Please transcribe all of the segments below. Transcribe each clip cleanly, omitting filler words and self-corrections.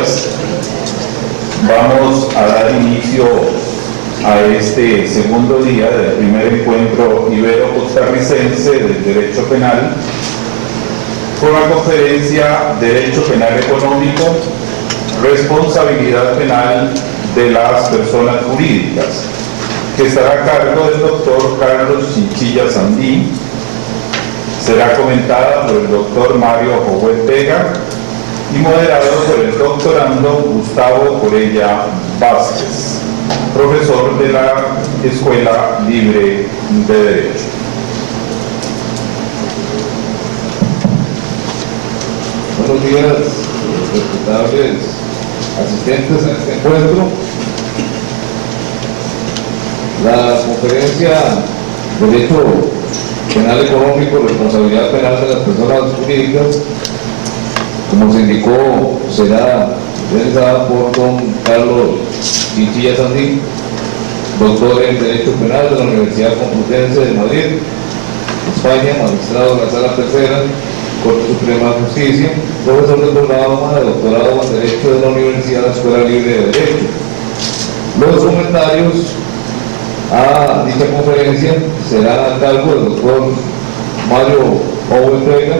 días. Vamos a dar inicio a este segundo día del primer encuentro ibero-costarricense del Derecho Penal con la conferencia Derecho Penal Económico, Responsabilidad Penal de las Personas Jurídicas, que estará a cargo del doctor Carlos Chinchilla Sandí. Será comentada por el doctor Mario Jovet Vega y moderado por el doctorando Gustavo Corella Vázquez, profesor de la Escuela Libre de Derecho. Buenos días, respetables asistentes a este encuentro. La conferencia Derecho Penal Económico, Responsabilidad Penal de las Personas Jurídicas, como se indicó, será realizada por don Carlos Chinchilla Sandí, doctor en Derecho Penal de la Universidad Complutense de Madrid, España, magistrado de la Sala Tercera, Corte Suprema de Justicia, profesor de programa de doctorado en Derecho de la Universidad Escuela Libre de Derecho. Los comentarios a dicha conferencia serán a cargo del doctor Mario Jovet Vega,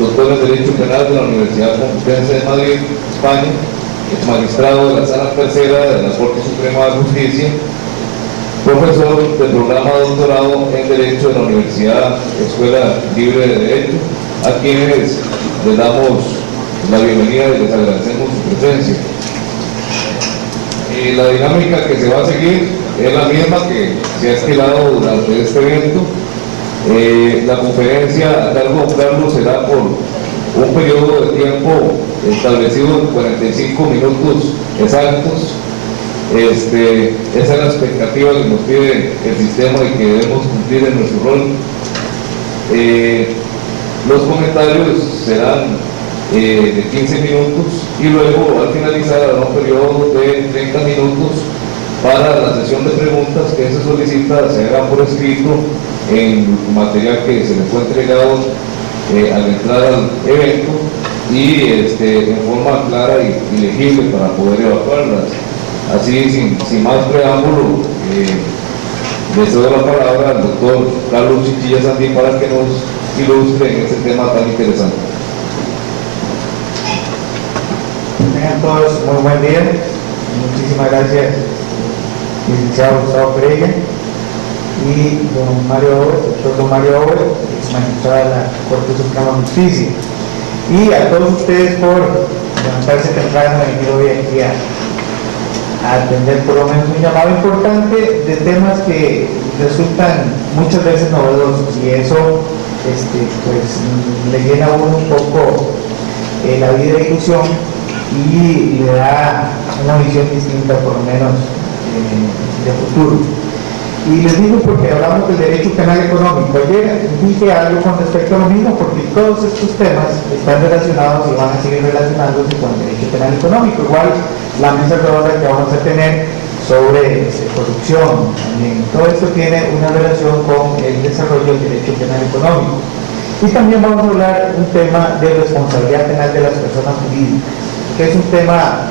doctor en Derecho Penal de la Universidad Complutense de Madrid, España, es magistrado de la Sala Tercera de la Corte Suprema de Justicia, profesor del programa de doctorado en Derecho de la Universidad Escuela Libre de Derecho, a quienes les damos la bienvenida y les agradecemos su presencia. La dinámica que se va a seguir es la misma que se ha estilado durante este evento. La conferencia a cargo de Carlos será por un periodo de tiempo establecido en 45 minutos exactos. Esa es la expectativa que nos pide el sistema y que debemos cumplir en nuestro rol. Los comentarios serán de 15 minutos y luego al finalizar habrá un periodo de 30 minutos para la sesión de preguntas que se solicita se haga por escrito en material que se les fue entregado al entrar al evento y en forma clara y legible para poder evacuarlas. Así, sin más preámbulo, le cedo la palabra al doctor Carlos Chinchilla Sandí para que nos ilustre en este tema tan interesante. Tengan todos muy buen día. Muchísimas gracias, licenciado Gustavo Corella y don Mario Jovet, ex magistrado de la Corte Suprema de Justicia, y a todos ustedes por levantarse temprano y venir hoy aquí a atender por lo menos un llamado importante de temas que resultan muchas veces novedosos, y eso pues le llena a uno un poco la vida de ilusión y le da una visión distinta por lo menos de futuro. Y les digo porque hablamos del derecho penal económico. Ayer dije algo con respecto a lo mismo, porque todos estos temas están relacionados y van a seguir relacionándose con el derecho penal económico. Igual la mesa redonda que vamos a tener sobre corrupción, también todo esto tiene una relación con el desarrollo del derecho penal económico. Y también vamos a hablar un tema de responsabilidad penal de las personas jurídicas, que es un tema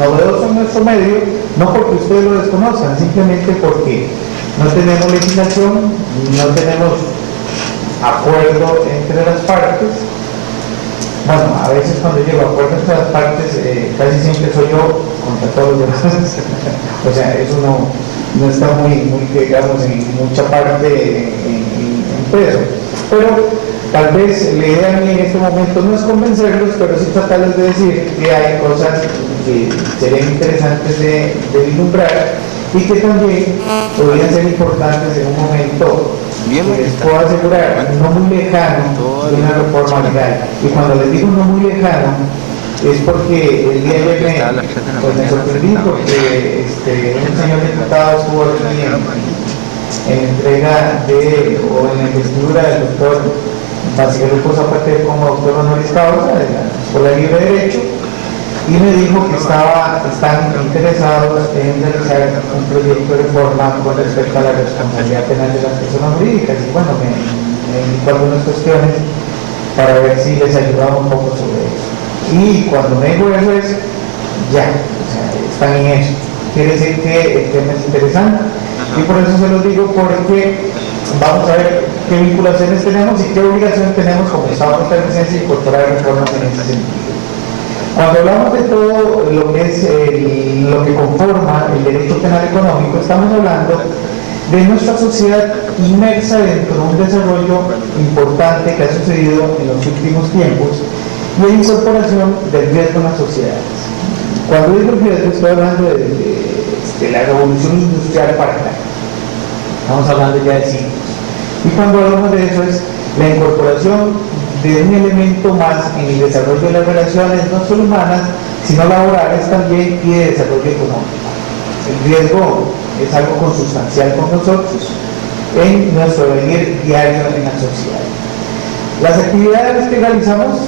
novedoso en nuestro medio, no porque ustedes lo desconozcan, simplemente porque no tenemos legislación, no tenemos acuerdo entre las partes. Bueno, a veces cuando llego a acuerdo entre las partes, casi siempre soy yo contra todos los demás. O sea, eso no está muy digamos, en mucha parte en preso. Pero tal vez la idea mía en este momento no es convencerlos, pero sí tratarles de decir que hay cosas que serían interesantes de vislumbrar y que también podrían ser importantes en un momento que les puedo asegurar no muy lejano de una reforma legal. Y cuando les digo no muy lejano es porque el día de ayer me sorprendí porque un señor diputado estuvo aquí en entrega o en la investidura del doctor Basilejo Zapatero como doctor honoris causa de la Escuela Libre de Derecho, y me dijo que están interesados en realizar un proyecto de reforma con respecto a la responsabilidad penal de las personas jurídicas. Y bueno, me indicó algunas cuestiones para ver si les ayudaba un poco sobre eso. Y cuando me dijo eso es ya, o sea, están en eso. Quiere decir que el tema es interesante y por eso se los digo, porque vamos a ver qué vinculaciones tenemos y qué obligación tenemos como Estado costarricense de incorporar reformas en ese sentido. Cuando hablamos de todo lo que es lo que conforma el derecho penal económico, estamos hablando de nuestra sociedad inmersa dentro de un desarrollo importante que ha sucedido en los últimos tiempos y la incorporación del riesgo en las sociedades. Cuando digo riesgo, estoy hablando de la revolución industrial para acá. Estamos hablando ya de siglos. Y cuando hablamos de eso es la incorporación de un elemento más en el desarrollo de las relaciones no solo humanas, sino laborales también y de desarrollo económico. El riesgo es algo consustancial con nosotros en nuestro vivir diario en la sociedad. Las actividades que realizamos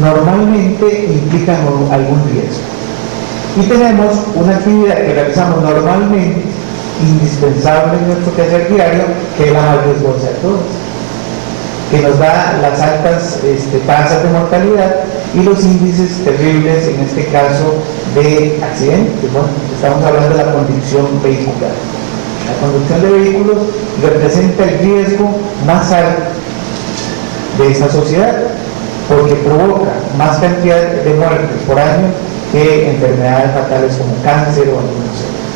normalmente implican algún riesgo. Y tenemos una actividad que realizamos normalmente, indispensable en nuestro quehacer diario, que es la más riesgosa de todas, que nos da las altas tasas de mortalidad y los índices terribles, en este caso, de accidentes. Bueno, estamos hablando de la conducción vehicular. La conducción de vehículos representa el riesgo más alto de esta sociedad, porque provoca más cantidad de muertes por año que enfermedades fatales como cáncer o algunas otras.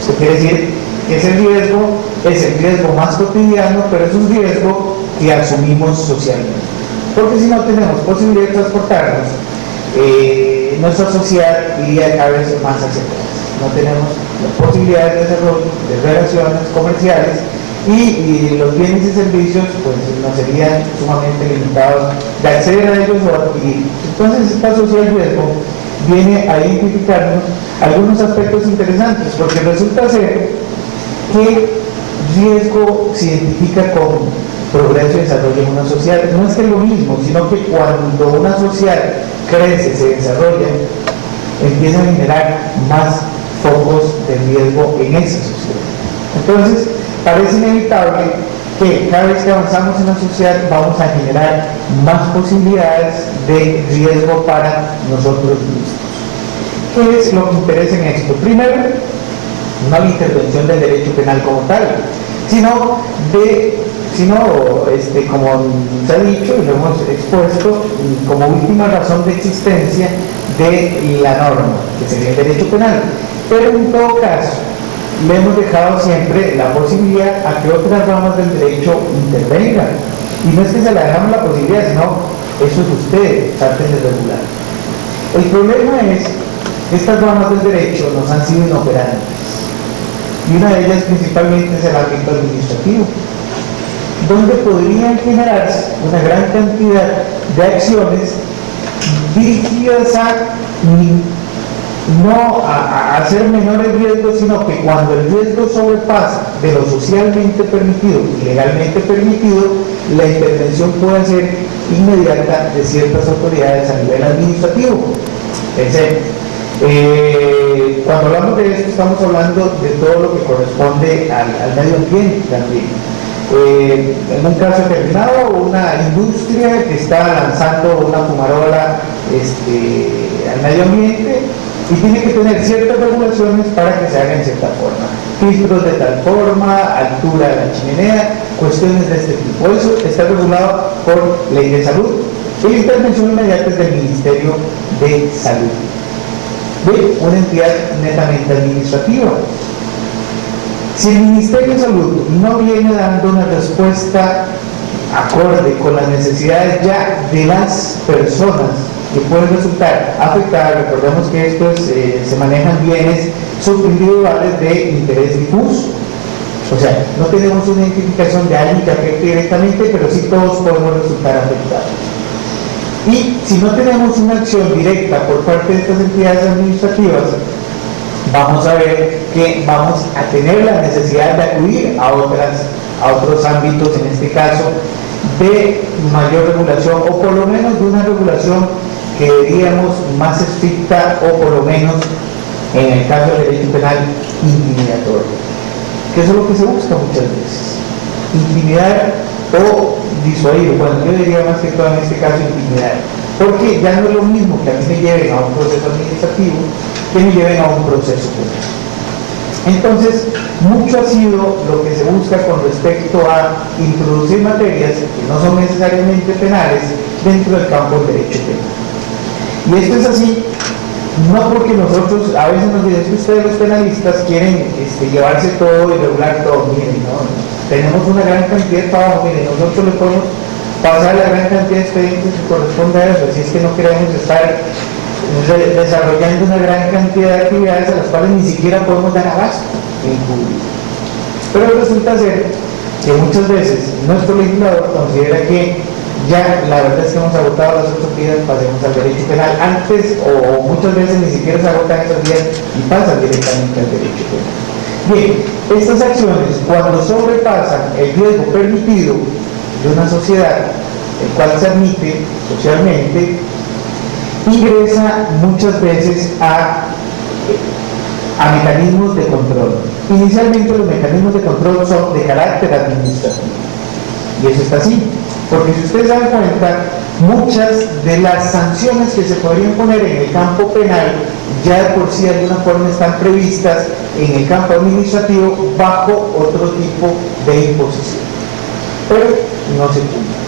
Esto quiere decir que ese riesgo es el riesgo más cotidiano, pero es un riesgo que asumimos socialmente. Porque si no tenemos posibilidad de transportarnos, nuestra sociedad iría cada vez más hacia atrás. No tenemos las posibilidades de desarrollo, de relaciones comerciales y los bienes y servicios pues nos serían sumamente limitados de acceder a ellos o adquirir. Entonces esta sociedad de riesgo viene a identificarnos algunos aspectos interesantes, porque resulta ser que riesgo se identifica con progreso y desarrollo en una sociedad. No es que es lo mismo, sino que cuando una sociedad crece, se desarrolla, empieza a generar más focos de riesgo en esa sociedad. Entonces, parece inevitable que cada vez que avanzamos en la sociedad vamos a generar más posibilidades de riesgo para nosotros mismos. ¿Qué es lo que interesa en esto? Primero, no la intervención del derecho penal como tal, sino como se ha dicho y lo hemos expuesto, como última razón de existencia de la norma, que sería el derecho penal. Pero en todo caso, le hemos dejado siempre la posibilidad a que otras ramas del derecho intervengan. Y no es que se le dejamos la posibilidad, sino eso es ustedes, traten de regular. El problema es que estas ramas del derecho nos han sido inoperantes. Y una de ellas principalmente es el ámbito administrativo, donde podrían generarse una gran cantidad de acciones dirigidas no a hacer menores riesgos, sino que cuando el riesgo sobrepasa de lo socialmente permitido y legalmente permitido, la intervención puede ser inmediata de ciertas autoridades a nivel administrativo. Cuando hablamos de esto, estamos hablando de todo lo que corresponde al medio ambiente también. En un caso determinado, una industria que está lanzando una fumarola al medio ambiente y tiene que tener ciertas regulaciones para que se haga en cierta forma. Filtros de tal forma, altura de la chimenea, cuestiones de este tipo. Eso está regulado por ley de salud. Y la intervención inmediata es del Ministerio de Salud, de una entidad netamente administrativa. Si el Ministerio de Salud no viene dando una respuesta acorde con las necesidades ya de las personas que pueden resultar afectadas, recordemos que estos se manejan bienes subindividuales de interés difuso. O sea, no tenemos una identificación de alguien que afecte directamente, pero sí todos podemos resultar afectados. Y si no tenemos una acción directa por parte de estas entidades administrativas, vamos a ver que vamos a tener la necesidad de acudir a otros ámbitos, en este caso, de mayor regulación, o por lo menos de una regulación que diríamos más estricta, o por lo menos, en el caso del derecho penal, intimidatorio. Que eso es lo que se busca muchas veces. Intimidar o disuadir, bueno, yo diría más que todo en este caso intimidar. porque ya no es lo mismo que a mí me lleven a un proceso administrativo que me lleven a un proceso penal. Entonces, mucho ha sido lo que se busca con respecto a introducir materias que no son necesariamente penales dentro del campo del derecho penal. Y esto es así, no porque nosotros, a veces nos dicen que ustedes los penalistas quieren llevarse todo y regular todo. Miren, no, tenemos una gran cantidad de trabajo, miren, nosotros le podemos pasar la gran cantidad de expedientes que corresponde a eso, así es que no queremos estar desarrollando una gran cantidad de actividades a las cuales ni siquiera podemos dar abasto en cubrir. Pero resulta ser que muchas veces nuestro legislador considera que ya la verdad es que hemos agotado las otras vías, pasemos al derecho penal antes, o muchas veces ni siquiera se agotan esas vías y pasan directamente al derecho penal. Bien, estas acciones, cuando sobrepasan el riesgo permitido de una sociedad, el cual se admite socialmente, ingresa muchas veces a mecanismos de control. Inicialmente los mecanismos de control son de carácter administrativo, y eso está así, porque si ustedes se dan cuenta, muchas de las sanciones que se podrían poner en el campo penal ya de por sí de alguna forma están previstas en el campo administrativo bajo otro tipo de imposición, pero no se cumple.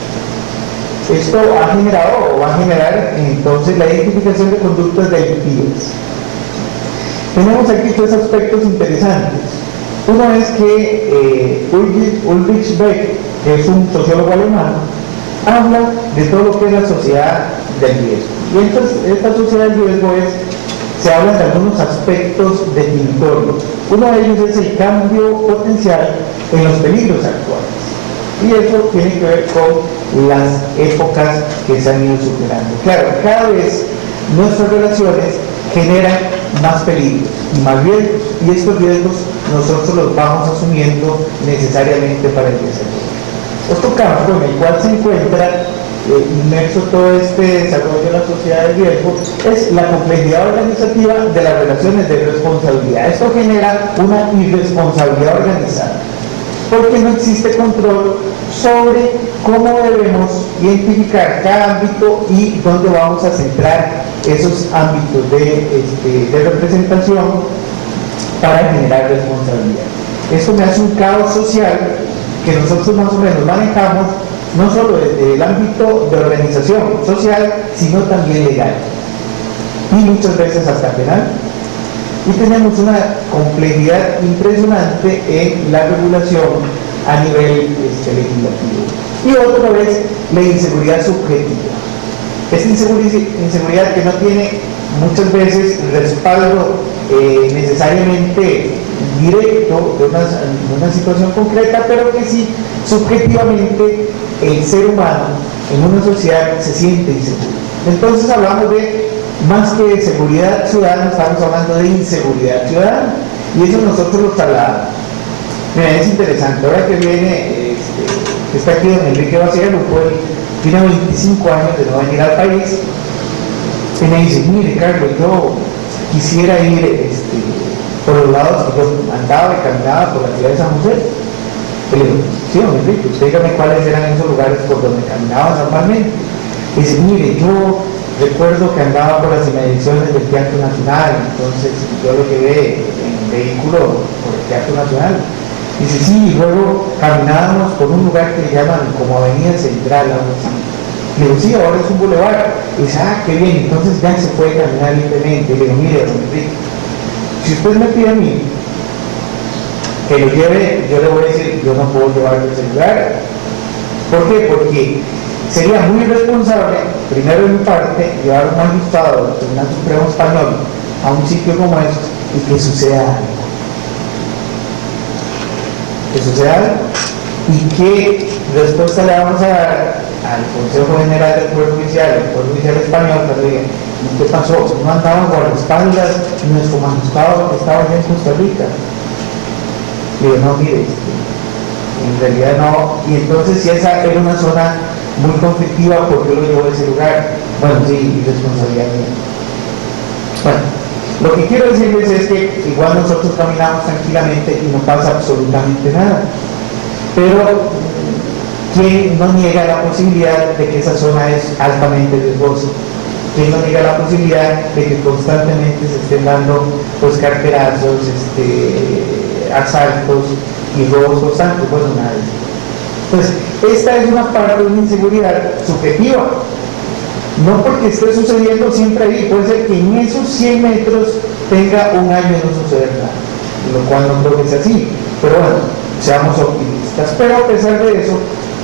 Esto ha generado o va a generar entonces la identificación de conductas delictivas. Tenemos aquí tres aspectos interesantes. Uno es que Ulrich Beck, que es un sociólogo alemán, habla de todo lo que es la sociedad del riesgo. Y entonces esta sociedad del riesgo se habla de algunos aspectos definitorios. Uno de ellos es el cambio potencial en los peligros actuales. Y eso tiene que ver con las épocas que se han ido superando. Claro, cada vez nuestras relaciones generan más peligros y más riesgos, y estos riesgos nosotros los vamos asumiendo necesariamente para el desarrollo. Otro campo en el cual se encuentra inmerso todo este desarrollo de la sociedad de riesgo es la complejidad organizativa de las relaciones de responsabilidad. Esto genera una irresponsabilidad organizada, porque no existe control sobre cómo debemos identificar cada ámbito y dónde vamos a centrar esos ámbitos de representación para generar responsabilidad. Esto me hace un caos social que nosotros más o menos manejamos no solo desde el ámbito de organización social, sino también legal, y muchas veces hasta penal. Y tenemos una complejidad impresionante en la regulación a nivel legislativo. Y otra vez, la inseguridad subjetiva. Esta inseguridad que no tiene muchas veces respaldo necesariamente directo de una situación concreta, pero que sí, subjetivamente, el ser humano en una sociedad se siente inseguro. Entonces hablamos de, más que de seguridad ciudadana, estamos hablando de inseguridad ciudadana, y eso nosotros lo trasladamos. Mira, es interesante, ahora que viene, que está aquí don Enrique Bacigalupo, él tiene 25 años de no venir al país, y me dice, mire Carlos, yo quisiera ir por los lados que yo andaba y caminaba por la ciudad de San José. Y le digo, sí, don Enrique, usted dígame cuáles eran esos lugares por donde caminaba normalmente. Y dice, mire, yo recuerdo que andaba por las inmediaciones del Teatro Nacional, entonces yo lo llevé en vehículo por el Teatro Nacional. Dice, sí, y luego caminábamos por un lugar que le llaman como Avenida Central, algo así. Le digo, sí, ahora es un bulevar. Y dice, ah, qué bien, entonces ya se puede caminar libremente. Y le digo, mire, don Enrique, si usted me pide a mí que lo lleve, yo le voy a decir, yo no puedo llevarlo a ese lugar. ¿Por qué? Porque sería muy irresponsable, primero de mi parte, llevar un magistrado del Tribunal Supremo Español a un sitio como este y que suceda algo. Que suceda algo. ¿Y qué respuesta le vamos a dar al Consejo General del Poder Judicial, el Poder Judicial Español, que le digan, ¿qué pasó? No andaban guardaespaldas nuestro magistrado que estaba allá en Costa Rica. Le digo, no, mire, en realidad no. Y entonces, si esa era una zona muy conflictiva, ¿por qué lo llevó a ese lugar? Bueno, sí, irresponsabilidad mía. Bueno, lo que quiero decirles es que igual nosotros caminamos tranquilamente y no pasa absolutamente nada. Pero ¿Quién no niega la posibilidad de que esa zona es altamente riesgosa? ¿Quién no niega la posibilidad de que constantemente se estén dando pues carterazos, asaltos y robos constantes? Bueno, nadie. Pues esta es una parte de una inseguridad subjetiva. No porque esté sucediendo siempre ahí, puede ser que en esos 100 metros tenga un año de no suceder nada, lo cual no creo que sea así. Pero bueno, seamos optimistas. Pero a pesar de eso,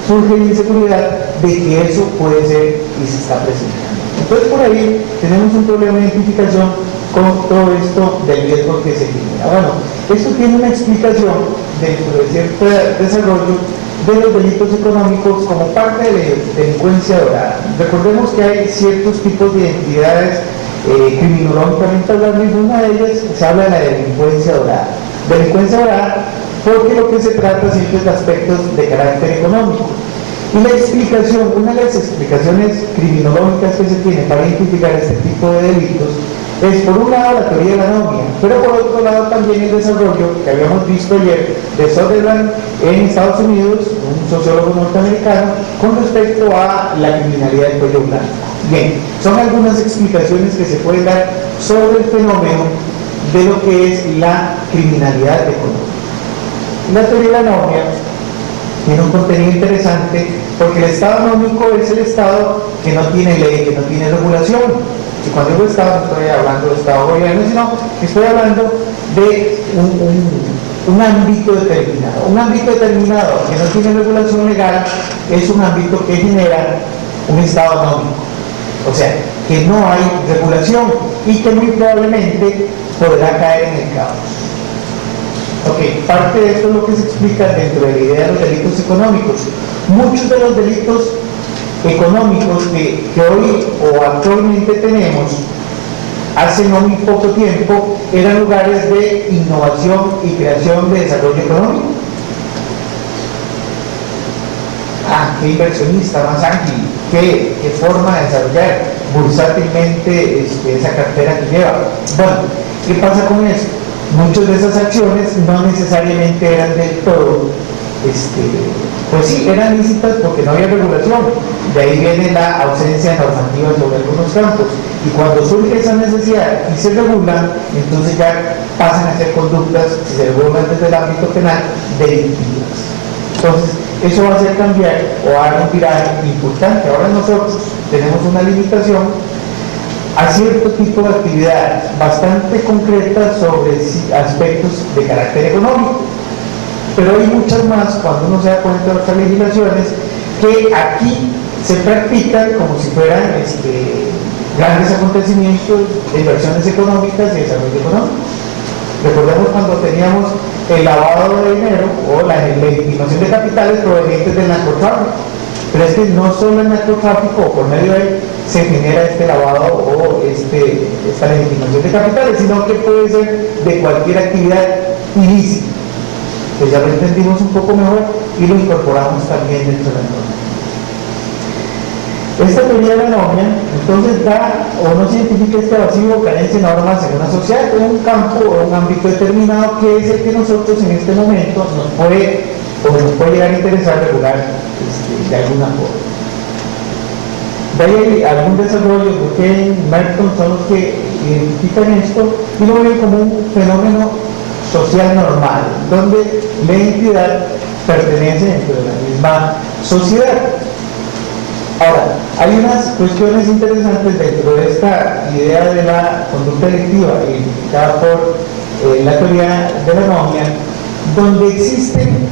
surge la inseguridad de que eso puede ser y se está presentando. Entonces por ahí tenemos un problema de identificación con todo esto del riesgo que se genera. Bueno, esto tiene una explicación dentro de cierto desarrollo de los delitos económicos como parte de la delincuencia dorada. Recordemos que hay ciertos tipos de identidades criminológicamente hablando, y una de ellas se habla de la delincuencia dorada. Delincuencia dorada porque lo que se trata siempre es de aspectos de carácter económico. Y la explicación, una de las explicaciones criminológicas que se tiene para identificar este tipo de delitos es por un lado la teoría de la anomia, pero por otro lado también el desarrollo que habíamos visto ayer de Sutherland en Estados Unidos, un sociólogo norteamericano, con respecto a la criminalidad del cuello blanco. Bien, son algunas explicaciones que se pueden dar sobre el fenómeno de lo que es la criminalidad económica. La teoría de la anomia tiene un contenido interesante porque el Estado anómico es el Estado que no tiene ley, que no tiene regulación. Y cuando digo Estado no estoy hablando de Estado gobierno, sino que estoy hablando de un ámbito determinado. Un ámbito determinado que no tiene regulación legal es un ámbito que genera un Estado anómico. O sea, que no hay regulación y que muy probablemente podrá caer en el caos. Ok, parte de esto es lo que se explica dentro de la idea de los delitos económicos. Muchos de los delitos económicos que hoy o actualmente tenemos, hace no muy poco tiempo, eran lugares de innovación y creación de desarrollo económico. Qué inversionista más ágil, qué forma de desarrollar bursátilmente esa cartera que lleva. Bueno, ¿qué pasa con eso? Muchas de esas acciones no necesariamente eran del todo, pues sí, eran lícitas porque no había regulación. De ahí viene la ausencia de normativa sobre algunos campos. Y cuando surge esa necesidad y se regulan, entonces ya pasan a ser conductas, si se regulan desde el ámbito penal, delictivas. Entonces, eso va a hacer cambiar o a dar un viraje importante. Ahora nosotros tenemos una limitación a cierto tipo de actividades bastante concretas sobre aspectos de carácter económico. Pero hay muchas más, cuando uno se da cuenta de otras legislaciones, que aquí se practican como si fueran grandes acontecimientos de inversiones económicas y desarrollo económico. Recordemos cuando teníamos el lavado de dinero o la legitimación de capitales provenientes del narcotráfico. Pero es que no solo el narcotráfico o por medio de él se genera este lavado o esta legitimación de capitales, sino que puede ser de cualquier actividad ilícita. Pues ya lo entendimos un poco mejor y lo incorporamos también dentro de la norma. Esta teoría de la anomia entonces da o no se identifica este vacío o carencia de normas en una sociedad o un campo o un ámbito determinado que es el que nosotros en este momento nos puede llegar a interesar regular de alguna forma. De ahí algún desarrollo, porque Merton son los que identifican esto y lo ven como un fenómeno social normal, donde la entidad pertenece dentro de la misma sociedad. Ahora, hay unas cuestiones interesantes dentro de esta idea de la conducta delictiva identificada por la teoría de la anomia, donde existen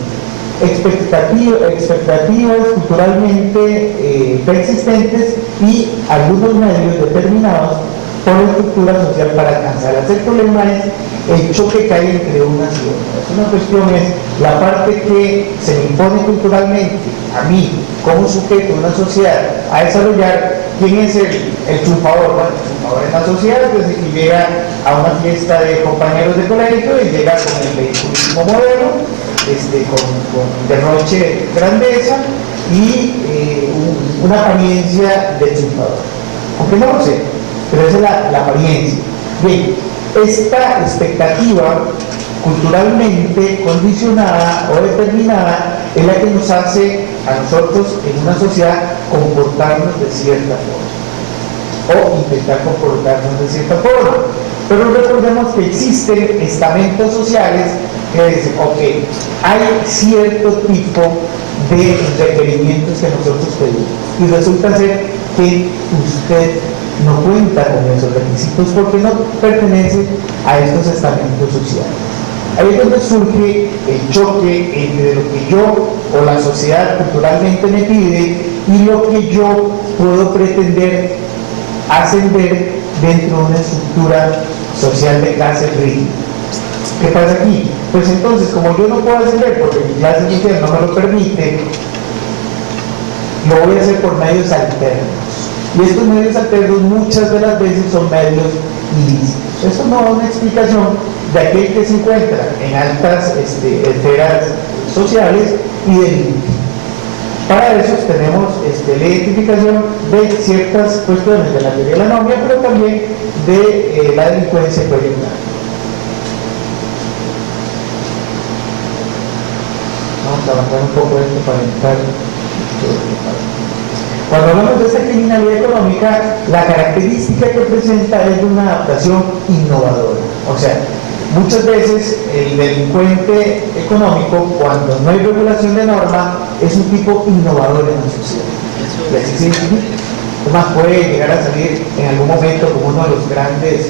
expectativas culturalmente preexistentes y algunos medios determinados por la estructura social para alcanzarlas. El problema es el choque que hay entre unas y otras. Una cuestión es la parte que se me impone culturalmente a mí como sujeto de una sociedad a desarrollar. ¿Quién es el triunfador? Bueno, el triunfador en la sociedad desde que llega a una fiesta de compañeros de colegio y llega con el vehículo modelo, con derroche de grandeza y una apariencia de triunfador. Aunque no lo sé, pero esa es la apariencia. Bien, esta expectativa culturalmente condicionada o determinada es la que nos hace a nosotros en una sociedad comportarnos de cierta forma o intentar comportarnos de cierta forma. Pero recordemos que existen estamentos sociales que dicen, ok, hay cierto tipo de requerimientos que nosotros pedimos y resulta ser que usted no cuenta con esos requisitos porque no pertenece a estos estamentos sociales. Ahí es donde surge el choque entre lo que yo o la sociedad culturalmente me pide y lo que yo puedo pretender ascender dentro de una estructura social de clase rígida. ¿Qué pasa aquí? Pues entonces, como yo no puedo ascender porque mi clase social no me lo permite, lo voy a hacer por medios alternos. Y estos medios alternos muchas de las veces son medios ilícitos. Esto no es una explicación de aquel que se encuentra en altas esferas sociales y de límite. Para eso tenemos la identificación de ciertas cuestiones de la teoría de la anomia, pero también de la delincuencia proyectada. Vamos a avanzar un poco esto para entrar. Cuando hablamos de esta criminalidad económica, la característica que presenta es de una adaptación innovadora. O sea, muchas veces el delincuente económico, cuando no hay regulación de norma, es un tipo innovador en la sociedad. Y así se identifica. Además puede llegar a salir en algún momento como uno de los grandes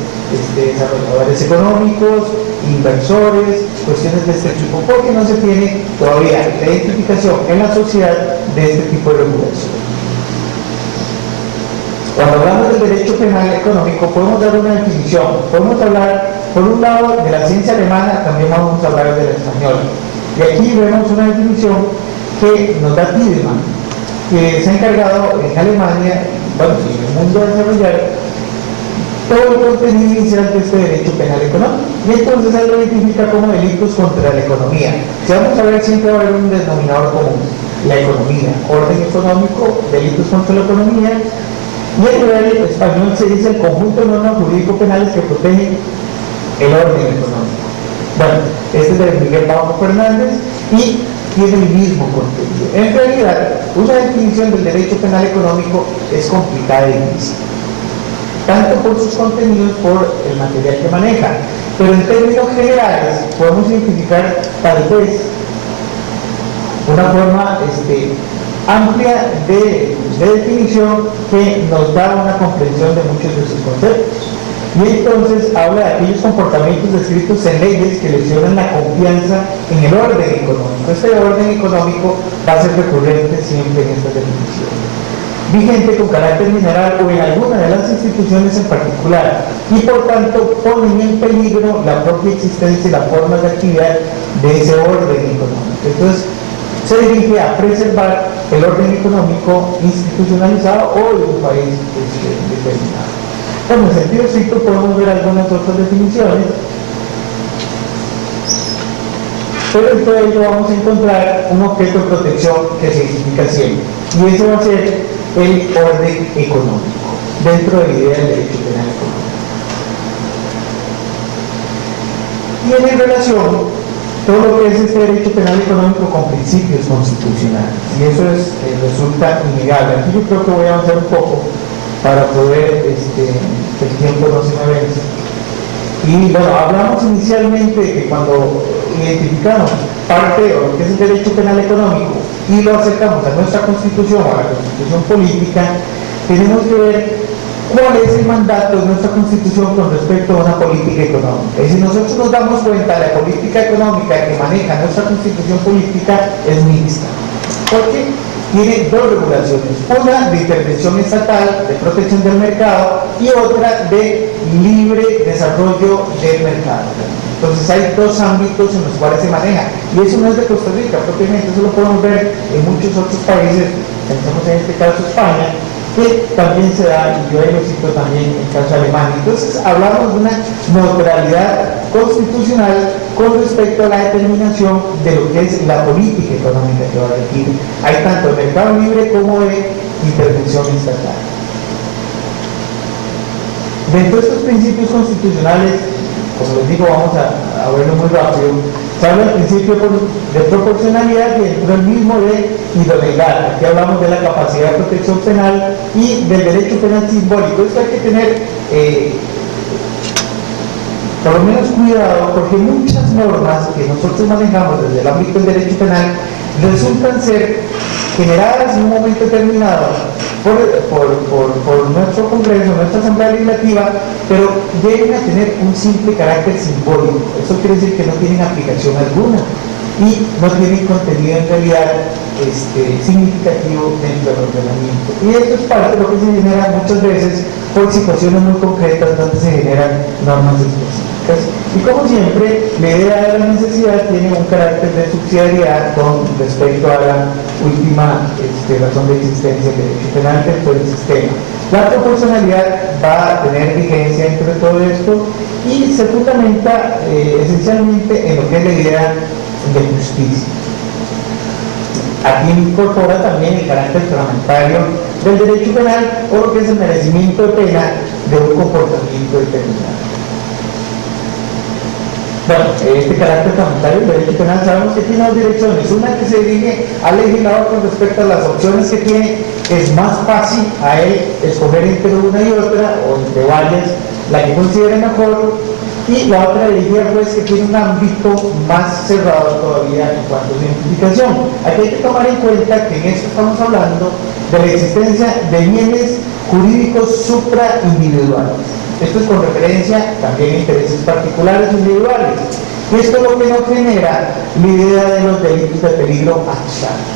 desarrolladores económicos, inversores, cuestiones de este tipo, porque no se tiene todavía la identificación en la sociedad de este tipo de regulación. Cuando hablamos del derecho penal económico, podemos dar una definición. Podemos hablar, por un lado, de la ciencia alemana, también vamos a hablar de la española. Y aquí vemos una definición que nos da Tiedemann, que se ha encargado en Alemania, bueno, y en el mundo de desarrollar todo el contenido inicial de este derecho penal económico. Y entonces él lo identifica como delitos contra la economía. Si vamos a ver, siempre va a haber un denominador común: la economía, orden económico, delitos contra la economía. Y a nivel español se dice el conjunto de normas jurídico-penales que protegen el orden económico. Bueno, este es de Miguel Pablo Fernández y tiene el mismo contenido. En realidad, una definición del derecho penal económico es complicada y difícil, tanto por sus contenidos, por el material que maneja, pero en términos generales podemos identificar tal vez una forma amplia de definición que nos da una comprensión de muchos de sus conceptos. Y entonces habla de aquellos comportamientos descritos en leyes que lesionan la confianza en el orden económico. Este orden económico va a ser recurrente siempre en esta definición. Vigente con carácter general o en alguna de las instituciones en particular, y por tanto ponen en peligro la propia existencia y la forma de actividad de ese orden económico. Entonces, se dirige a preservar el orden económico institucionalizado o de un país determinado. Bueno, en sentido estricto podemos ver algunas otras definiciones, pero en todo ello vamos a encontrar un objeto de protección que se identifica siempre, y eso va a ser el orden económico, dentro de la idea del derecho penal económico. Y en relación todo lo que es este derecho penal económico con principios constitucionales, y eso resulta innegable. Aquí yo creo que voy a avanzar un poco para poder que el tiempo no se me vence. Y bueno, hablamos inicialmente de que cuando identificamos parte de lo que es el derecho penal económico y lo acercamos a nuestra constitución o a la constitución política, tenemos que ver cuál es el mandato de nuestra constitución con respecto a una política económica. Y si nosotros nos damos cuenta, la política económica que maneja nuestra constitución política es mixta, porque tiene dos regulaciones: una de intervención estatal, de protección del mercado, y otra de libre desarrollo del mercado. Entonces hay dos ámbitos en los cuales se maneja, y eso no es de Costa Rica propiamente, eso lo podemos ver en muchos otros países. Pensemos en este caso España, que también se da, y yo lo cito también en el caso de Alemania. Entonces hablamos de una neutralidad constitucional con respecto a la determinación de lo que es la política económica que va a regir. Hay tanto de mercado libre como de intervención estatal. Dentro de estos principios constitucionales como les digo, vamos a verlo muy rápido. Se habla del principio de proporcionalidad y dentro del mismo de idoneidad. Aquí hablamos de la capacidad de protección penal y del derecho penal simbólico. Esto hay que tener por lo menos cuidado, porque muchas normas que nosotros manejamos desde el ámbito del derecho penal resultan ser generadas en un momento determinado por nuestro Congreso, nuestra Asamblea Legislativa, pero llegan a tener un simple carácter simbólico. Eso quiere decir que no tienen aplicación alguna y no tienen contenido en realidad significativo dentro del ordenamiento. Y esto es parte de lo que se genera muchas veces por situaciones muy concretas donde se generan normas específicas. Y como siempre, la idea de la necesidad tiene un carácter de subsidiariedad con respecto a la última razón de existencia del derecho penal dentro del sistema. La proporcionalidad va a tener vigencia entre todo esto y se fundamenta esencialmente en lo que es la idea de justicia. Aquí incorpora también el carácter fragmentario del derecho penal o lo que es el merecimiento de pena de un comportamiento determinado. Bueno, este carácter fragmentario del derecho penal sabemos que tiene dos direcciones. Una que se dirige al legislador con respecto a las opciones que tiene, es más fácil a él escoger entre una y otra o entre varias, la que considere mejor, y la otra dirigida pues que tiene un ámbito más cerrado todavía en cuanto a su identificación. Aquí hay que tomar en cuenta que en esto estamos hablando de la existencia de bienes jurídicos supraindividuales. Esto es con referencia también a intereses particulares individuales. Y esto es lo que nos genera la idea de los delitos de peligro abstracto.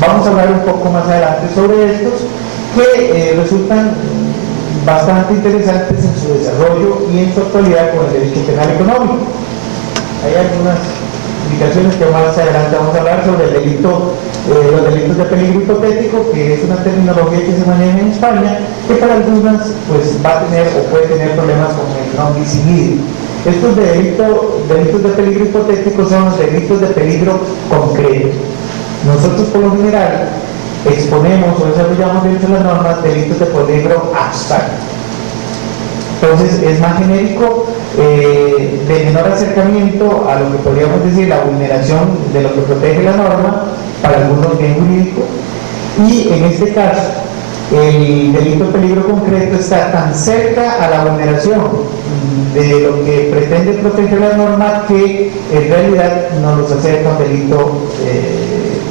Vamos a hablar un poco más adelante sobre estos que resultan bastante interesantes en su desarrollo y en su actualidad con el derecho penal económico. Hay algunas indicaciones que más adelante vamos a hablar sobre el delito, los delitos de peligro hipotético, que es una terminología que se maneja en España, que para algunas pues va a tener o puede tener problemas con el non bis in idem. Estos delitos de peligro hipotético son los delitos de peligro concreto. Nosotros por lo general exponemos o desarrollamos dentro de las normas delitos de peligro abstracto. Entonces es más genérico, de menor acercamiento a lo que podríamos decir la vulneración de lo que protege la norma para algunos bien jurídicos, y en este caso el delito de peligro concreto está tan cerca a la vulneración de lo que pretende proteger la norma que en realidad nos los acerca un delito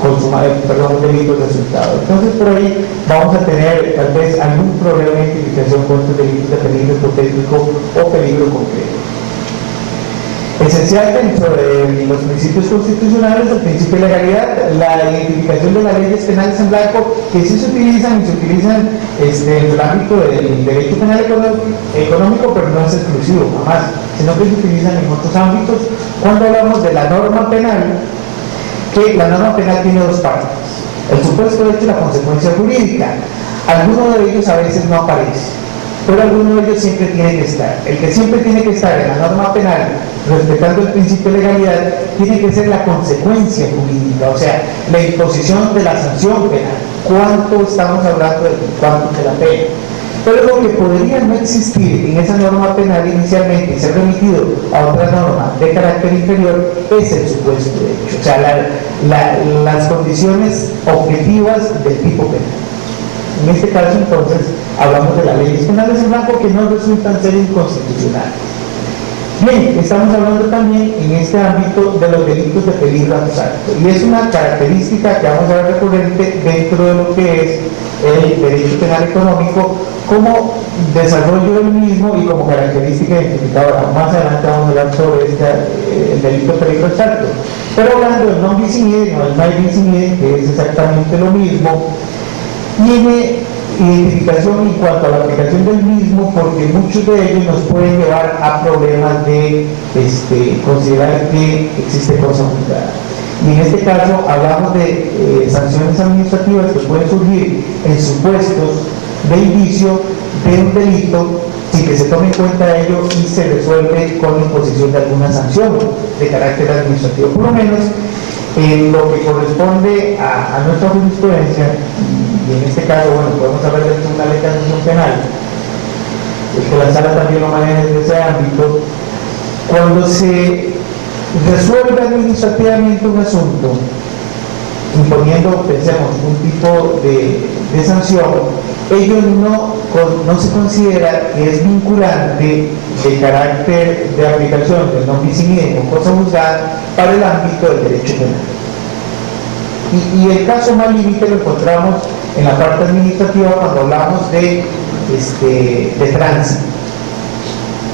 un delito resultado. Entonces por ahí vamos a tener tal vez algún problema de identificación con estos delitos de peligro hipotético o peligro concreto. Esencial dentro de los principios constitucionales, el principio de legalidad, la identificación de las leyes penales en blanco, que sí se utilizan en el ámbito del derecho penal económico, pero no es exclusivo, jamás, sino que se utilizan en otros ámbitos. Cuando hablamos de la norma penal, que la norma penal tiene dos partes: el supuesto hecho y la consecuencia jurídica. Alguno de ellos a veces no aparece, pero alguno de ellos siempre tiene que estar. El que siempre tiene que estar en la norma penal, respetando el principio de legalidad, tiene que ser la consecuencia jurídica, o sea, la imposición de la sanción penal. ¿Cuánto estamos hablando de cuánto de la pena? Pero lo que podría no existir en esa norma penal inicialmente y ser remitido a otra norma de carácter inferior es el supuesto de hecho, o sea, las condiciones objetivas del tipo penal. En este caso, entonces, hablamos de las leyes penales en blanco que no resultan ser inconstitucionales. Bien, estamos hablando también en este ámbito de los delitos de peligro abstracto, y es una característica que vamos a ver recurrente dentro de lo que es el derecho penal económico como desarrollo del mismo y como característica identificadora. Más adelante vamos a hablar sobre el delito de peligro abstracto. Pero hablando del non bis in idem o el non bis in idem, que es exactamente lo mismo, tiene identificación en cuanto a la aplicación del mismo, porque muchos de ellos nos pueden llevar a problemas de considerar que existe cosa juzgada. Y en este caso hablamos de sanciones administrativas que pueden surgir en supuestos de indicio de un delito sin que se tome en cuenta ello y se resuelve con la imposición de alguna sanción de carácter administrativo, por lo menos en lo que corresponde a nuestra jurisprudencia. Y en este caso, bueno, podemos hablar de una ley de sanción penal, es que la sala también lo maneja desde ese ámbito. Cuando se resuelve administrativamente un asunto, imponiendo, pensemos, un tipo de sanción, ello no se considera que es vinculante de carácter de aplicación del non bis in idem o cosa juzgada para el ámbito del derecho penal. Y el caso más límite lo encontramos en la parte administrativa cuando hablamos de tránsito,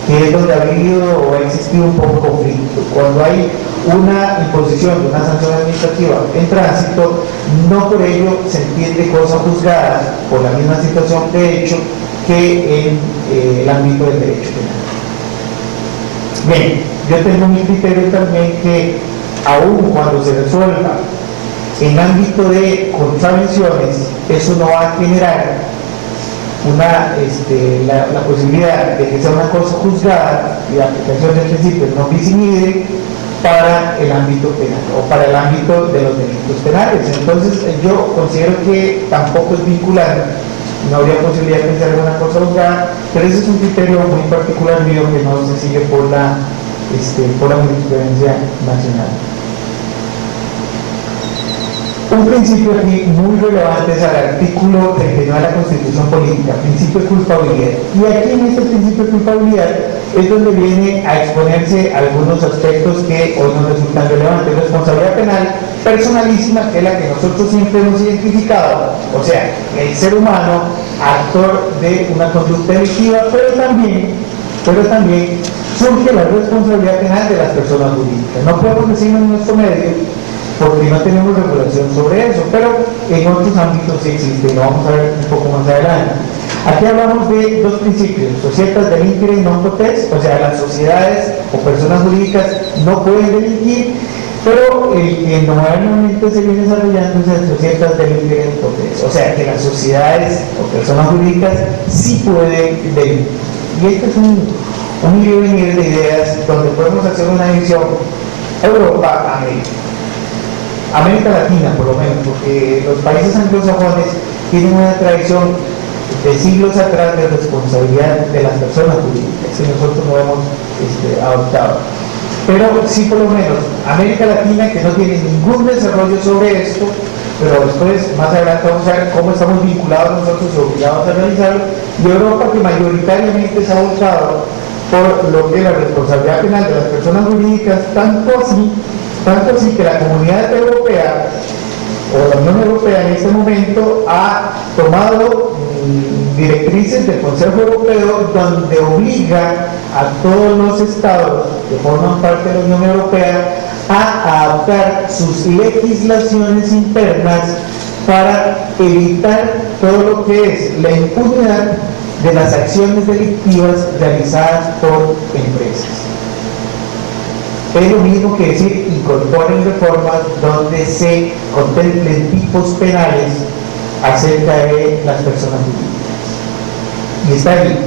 que es donde ha habido o ha existido un poco conflicto. Cuando hay una imposición de una sanción administrativa en tránsito, no por ello se entiende cosa juzgada por la misma situación de hecho que en el ámbito del derecho penal. Bien, yo tengo mi criterio también que aun cuando se resuelva en ámbito de contravenciones, eso no va a generar la posibilidad de que sea una cosa juzgada y la aplicación del principio non bis in idem para el ámbito penal o para el ámbito de los delitos penales. Entonces yo considero que tampoco es vinculante, no habría posibilidad de pensar en una cosa juzgada, pero ese es un criterio muy particular mío que no se sigue por la jurisprudencia nacional. Un principio aquí muy relevante es el artículo 39 de la Constitución Política, principio de culpabilidad. Y aquí en este principio de culpabilidad es donde viene a exponerse algunos aspectos que hoy nos resultan relevantes. Responsabilidad penal personalísima, que es la que nosotros siempre hemos identificado, o sea, el ser humano, actor de una conducta delictiva, pero también surge la responsabilidad penal de las personas jurídicas. No podemos decirlo en nuestro medio, porque no tenemos regulación sobre eso, pero en otros ámbitos sí existe, lo vamos a ver un poco más adelante. Aquí hablamos de dos principios: societas delinquere non potest, o sea, las sociedades o personas jurídicas no pueden delinquir, pero el que normalmente se viene desarrollando es las societas delinquere non potest, o sea, que las sociedades o personas jurídicas sí pueden delinquir. Y este es un ir y venir de ideas donde podemos hacer una división Europa-América. América Latina, por lo menos, porque los países anglosajones tienen una tradición de siglos atrás de responsabilidad de las personas jurídicas, que nosotros no hemos adoptado. Pero sí, por lo menos, América Latina, que no tiene ningún desarrollo sobre esto, pero después, más adelante, vamos a ver cómo estamos vinculados nosotros y obligados a realizarlo, y Europa, que mayoritariamente se ha volcado por lo que es la responsabilidad penal de las personas jurídicas, tanto así que la Comunidad Europea o la Unión Europea en este momento ha tomado directrices del Consejo Europeo donde obliga a todos los estados que forman parte de la Unión Europea a adaptar sus legislaciones internas para evitar todo lo que es la impunidad de las acciones delictivas realizadas por empresas. Es lo mismo que decir, incorporen reformas donde se contemplen tipos penales acerca de las personas jurídicas. Y está ahí.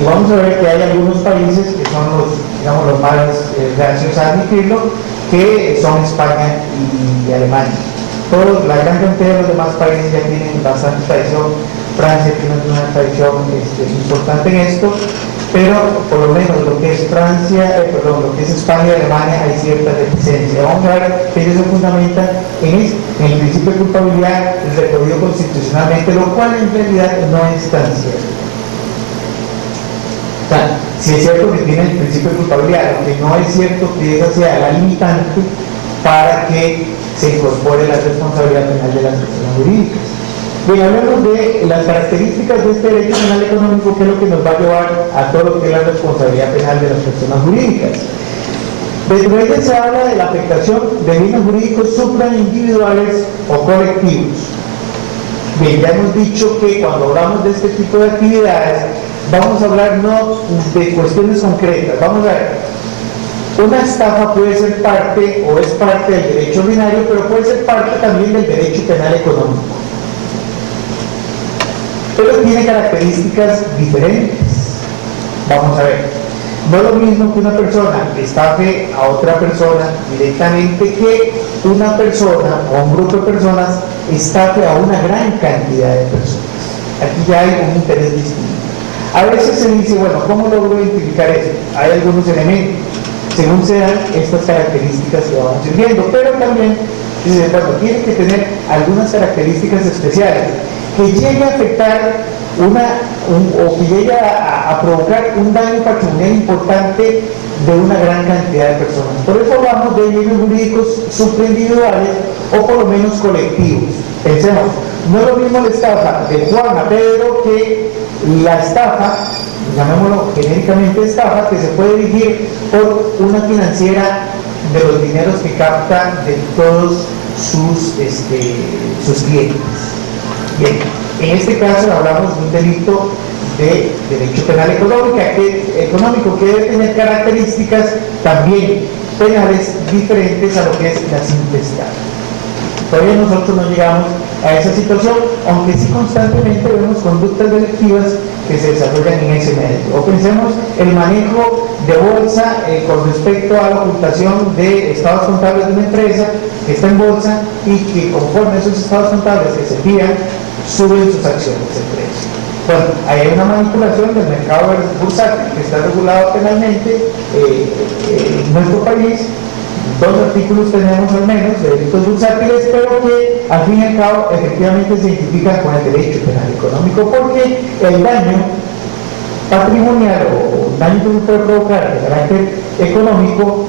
Y vamos a ver que hay algunos países que son los más reacios a admitirlo, que son España y Alemania. La gran cantidad de los demás países ya tienen bastante tradición. Francia tiene una tradición importante en esto, pero por lo menos lo que es lo que es España y Alemania hay cierta reticencia. Vamos a ver que ellos se fundamentan en el principio de culpabilidad recorrido constitucionalmente, lo cual en realidad no es tan cierto. O sea, si es cierto que tiene el principio de culpabilidad, lo que no es cierto que esa sea la limitante para que se incorpore la responsabilidad penal de las personas jurídicas. Bien, hablemos de las características de este derecho penal económico, que es lo que nos va a llevar a todo lo que es la responsabilidad penal de las personas jurídicas. Dentro de ella se habla de la afectación de bienes jurídicos supraindividuales o colectivos. Bien, ya hemos dicho que cuando hablamos de este tipo de actividades, vamos a hablar no de cuestiones concretas. Vamos a ver, una estafa puede ser parte o es parte del derecho ordinario, pero puede ser parte también del derecho penal económico. Pero tiene características diferentes. Vamos a ver, no es lo mismo que una persona estafe a otra persona directamente que una persona o un grupo de personas estafe a una gran cantidad de personas. Aquí ya hay un interés distinto. A veces se dice, bueno, ¿cómo logro identificar eso? Hay algunos elementos. según se dan estas características que vamos a ir viendo, pero también, bueno, tiene que tener algunas características especiales que llegue a afectar o que llegue a provocar un daño patrimonial importante de una gran cantidad de personas. Por eso hablamos de bienes jurídicos supraindividuales o por lo menos colectivos. Pensemos, no es lo mismo la estafa de Juan a Pedro que la estafa, llamémoslo genéricamente estafa, que se puede dirigir por una financiera de los dineros que capta de todos sus clientes. Bien, en este caso hablamos de un delito de derecho penal económico que debe tener características también penales diferentes a lo que es la simple estafa. Todavía nosotros no llegamos a esa situación, aunque sí constantemente vemos conductas delictivas que se desarrollan en ese medio. O pensemos el manejo de bolsa con respecto a la ocultación de estados contables de una empresa que está en bolsa y que conforme a esos estados contables que se envían, suben sus acciones de precio. Bueno, ahí hay una manipulación del mercado bursátil que está regulado penalmente en nuestro país. 2 artículos tenemos al menos de delitos bursátiles, pero que al fin y al cabo efectivamente se identifican con el derecho penal económico, porque el daño patrimonial o daño que se puede provocar de carácter económico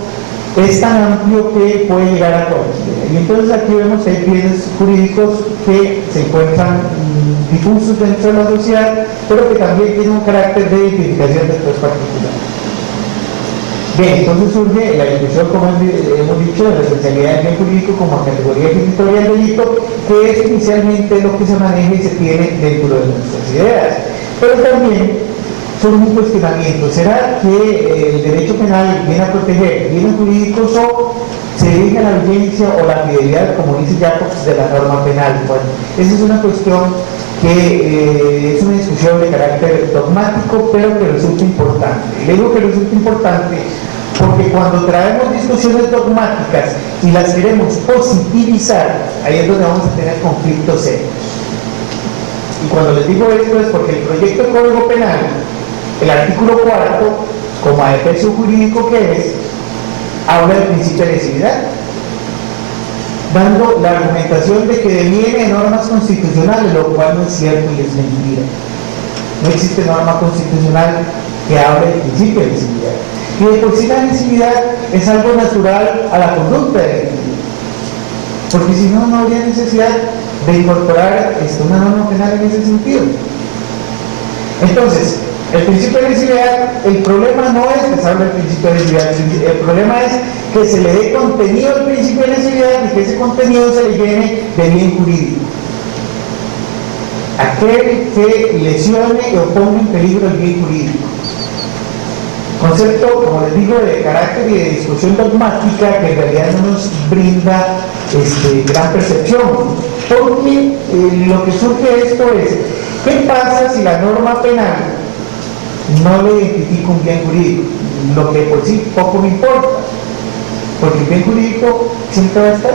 es tan amplio que puede llegar a cualquiera. Y entonces aquí vemos que hay bienes jurídicos que se encuentran difusos dentro de la sociedad, pero que también tienen un carácter de identificación de estos particulares. Bien, entonces surge la discusión, como hemos dicho, de la especialidad del bien jurídico como categoría ejecutoria del delito, que es inicialmente lo que se maneja y se tiene dentro de nuestras ideas. Pero también surge un cuestionamiento: ¿será que el derecho penal viene a proteger bienes jurídicos o se dirige a la vigencia o la fidelidad, como dice Jacobs, de la norma penal? Bueno, esa es una cuestión que es una discusión de carácter dogmático, pero que resulta importante. Le digo que resulta importante porque cuando traemos discusiones dogmáticas y las queremos positivizar, ahí es donde vamos a tener conflictos serios. Y cuando les digo esto es porque el proyecto de Código Penal, el artículo 4, como adefesio jurídico que es, habla del principio de lesividad, dando la argumentación de que deviene de normas constitucionales, lo cual no es cierto y es mentira. No existe norma constitucional que hable del principio de lesividad. Y de por sí la lesividad es algo natural a la conducta del individuo, porque si no, no habría necesidad de incorporar una norma penal en ese sentido. Entonces, el principio de lesividad, el problema no es que se hable del principio de lesividad, el problema es que se le dé contenido al principio de lesividad y que ese contenido se le llene de bien jurídico. Aquel que lesione o ponga en peligro el bien jurídico. Concepto, como les digo, de carácter y de discusión dogmática que en realidad no nos brinda gran percepción. Porque lo que surge esto es: ¿qué pasa si la norma penal no le identifica un bien jurídico? Lo que por sí poco me importa, porque el bien jurídico siempre va a estar.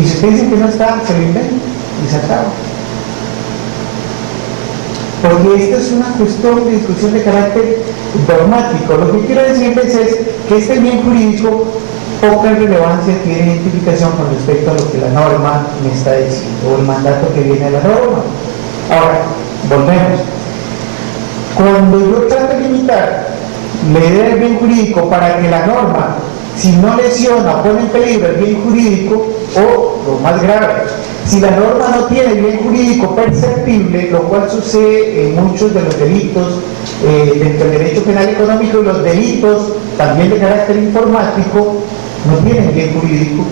Y si ustedes dicen que no está, se lo inventan y se acaba. Porque esta es una cuestión de discusión de carácter dogmático. Lo que quiero decirles es que este bien jurídico poca relevancia tiene identificación con respecto a lo que la norma me está diciendo o el mandato que viene de la norma. Ahora, volvemos. Cuando yo trato de limitar la idea del bien jurídico para que la norma, si no lesiona o pone en peligro el bien jurídico, o lo más grave, si la norma no tiene bien jurídico perceptible, lo cual sucede en muchos de los delitos dentro del derecho penal económico y los delitos también de carácter informático, no tienen bien jurídico.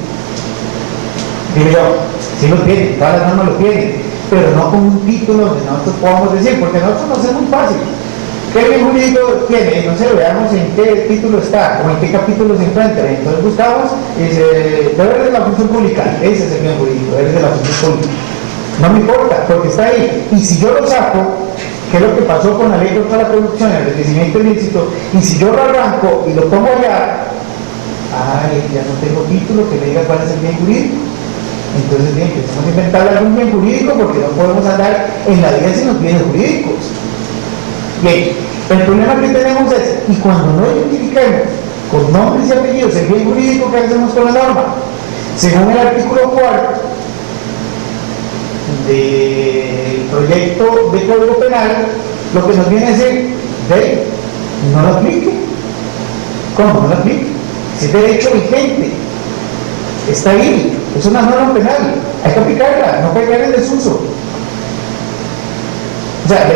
Digo yo, sí lo tienen, todas las normas lo tienen, pero no con un título donde nosotros podamos decir, porque nosotros nos es muy fácil. ¿Qué bien jurídico tiene? No sé, veamos en qué título está o en qué capítulo se encuentra. Entonces buscamos y dice, deber de la función pública, ese es el bien jurídico, deber de la función pública. No me importa, porque está ahí. Y si yo lo saco, que es lo que pasó con la ley contra la corrupción, el enriquecimiento ilícito, y si yo lo arranco y lo pongo allá, ya no tengo título que me diga cuál es el bien jurídico. Entonces, bien, tenemos que inventar algún bien jurídico porque no podemos andar en la vida sin los bienes jurídicos. Bien, El problema que tenemos es, y cuando no identifiquemos con nombres y apellidos el bien jurídico que hacemos con la norma, según el artículo 4 del proyecto de Código Penal, lo que nos viene a decir, no lo aplique. ¿Cómo no lo aplique? Si es derecho vigente, está ahí, es una norma penal, hay que aplicarla, no puede caer en desuso. O sea,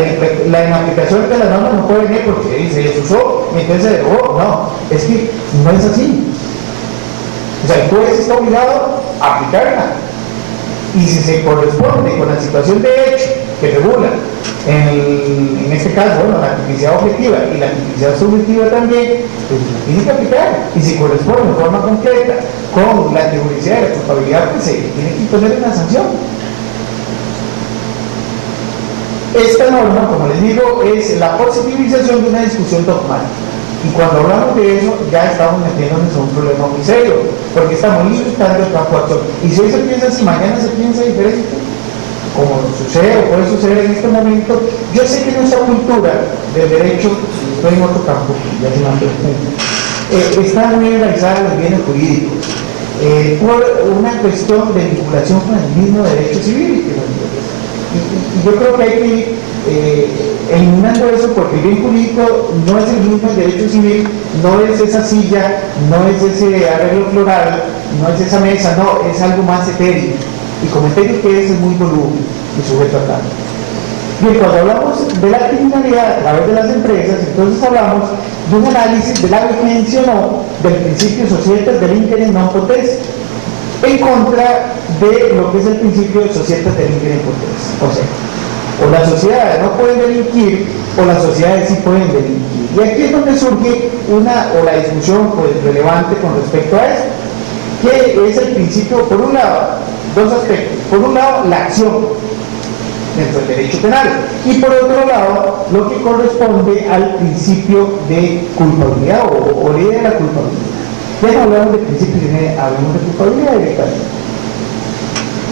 la inaplicación de la norma no puede venir porque se desusó y entonces se derogó. No, es que no es así. O sea, el juez está obligado a aplicarla. Y si se corresponde con la situación de hecho que regula, en este caso, bueno, la tipicidad objetiva y la tipicidad subjetiva también, pues la tiene que aplicar. Y si corresponde de forma concreta con la teoricidad de la culpabilidad, pues se tiene que imponer una sanción. Esta norma, como les digo, es la positivización de una discusión dogmática. Y cuando hablamos de eso, ya estamos metiéndonos en un problema muy serio, porque estamos limitando el campo de acción. Y si hoy se piensa así, mañana se piensa diferente, como sucede o puede suceder en este momento. Yo sé que nuestra cultura del derecho, estoy en otro campo, ya se me han preguntado, está muy enraizada en los bienes jurídicos, por una cuestión de vinculación con el mismo derecho civil que nos dio. Y yo creo que hay que ir eliminando eso, porque el bien jurídico no es el mismo el derecho civil, no es esa silla, no es ese arreglo floral, no es esa mesa, no, es algo más etéreo. Y como etéreo que es muy voluble y sujeto a cambio. Bien, cuando hablamos de la criminalidad a través de las empresas, entonces hablamos de un análisis de la vigencia o no del principio societas delinquere non potest, en contra de lo que es el principio de societas delinquere potest. O sea, o las sociedades no pueden delinquir o las sociedades sí pueden delinquir. Y aquí es donde surge la discusión pues, relevante con respecto a esto, que es el principio, por un lado, dos aspectos. Por un lado, la acción dentro del derecho penal y por otro lado, lo que corresponde al principio de culpabilidad o ley de la culpabilidad. Ya no hablamos de principio, hablamos de culpabilidad directamente.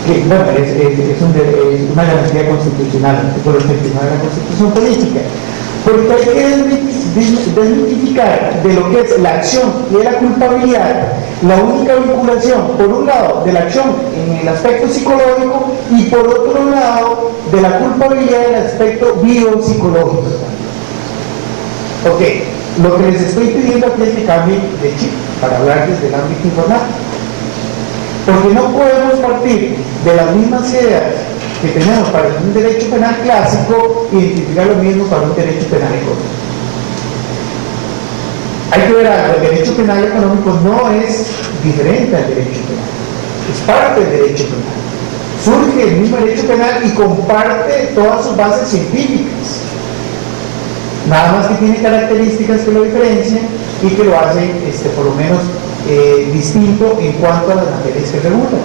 Que bueno, es una garantía constitucional, por el sentido de la Constitución política. Porque hay que desmitificar de lo que es la acción y de la culpabilidad la única vinculación, por un lado, de la acción en el aspecto psicológico y por otro lado, de la culpabilidad en el aspecto biopsicológico. Ok, lo que les estoy pidiendo aquí es que cambien de chip para hablar desde el ámbito informático. Porque no podemos partir de las mismas ideas que tenemos para un derecho penal clásico e identificar lo mismo para un derecho penal económico. Hay que ver algo, el derecho penal económico no es diferente al derecho penal, es parte del derecho penal. Surge el mismo derecho penal y comparte todas sus bases científicas. Nada más que tiene características que lo diferencian y que lo hacen, por lo menos, distinto en cuanto a las materias que regulan.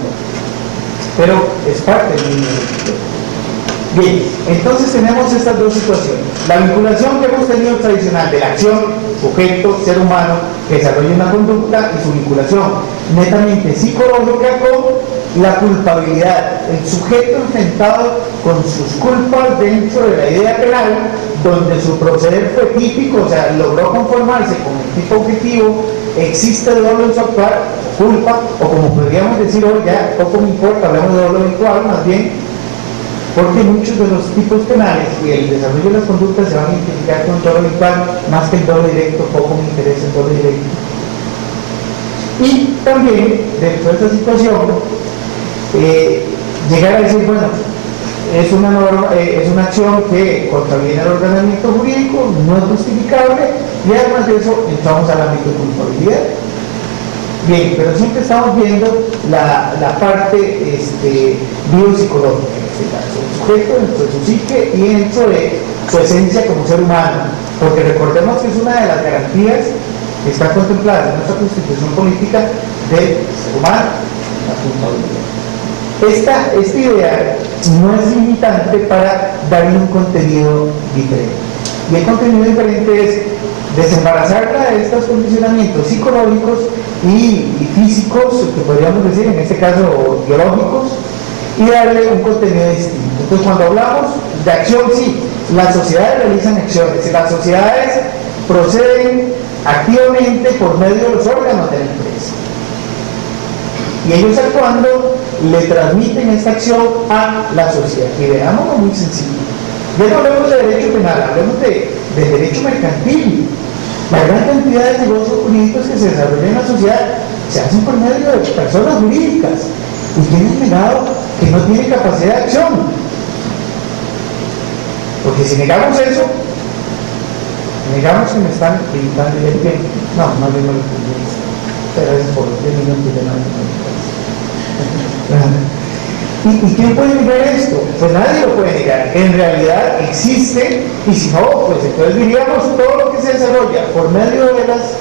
Pero es parte del mismo derecho. Bien, entonces tenemos estas dos situaciones. La vinculación que hemos tenido tradicional de la acción, sujeto, ser humano, que desarrolla una conducta y su vinculación netamente psicológica con la culpabilidad, el sujeto enfrentado con sus culpas dentro de la idea penal, donde su proceder fue típico, o sea, logró conformarse con el tipo objetivo, existe dolo en su actuar, culpa, o como podríamos decir hoy, ya poco me importa, hablamos de dolo virtual, más bien, porque muchos de los tipos penales y el desarrollo de las conductas se van a identificar con dolo virtual, más que el dolo directo, poco me interesa el dolo directo. Y también, dentro de esta situación, llegar a decir, bueno, es una norma, es una acción que contraviene al ordenamiento jurídico, no es justificable, y además de eso entramos al ámbito de culpabilidad. Bien, pero siempre estamos viendo la parte biopsicológica, en este caso, el sujeto dentro de su psique y dentro de su esencia como ser humano, porque recordemos que es una de las garantías que están contempladas en nuestra Constitución política del ser humano, la culpabilidad. Esta idea no es limitante para darle un contenido diferente. Y el contenido diferente es desembarazarla de estos condicionamientos psicológicos y físicos, que podríamos decir, en este caso biológicos, y darle un contenido distinto. Entonces, cuando hablamos de acción, sí, las sociedades realizan acciones y las sociedades proceden activamente por medio de los órganos de la empresa. Y ellos actuando le transmiten esta acción a la sociedad. Y veámoslo muy sencillo. Ya no hablemos de derecho penal, hablemos de derecho mercantil. La gran cantidad de negocios jurídicos que se desarrollan en la sociedad se hacen por medio de personas jurídicas y tienen negado que no tienen capacidad de acción. Porque si negamos eso, negamos que me están limitando el tiempo. No, más bien no lo entendí. Gracias por los 10 minutos de ¿Y quién puede negar esto? Pues nadie lo puede negar. En realidad existe, y si no, pues entonces diríamos todo lo que se desarrolla por medio de las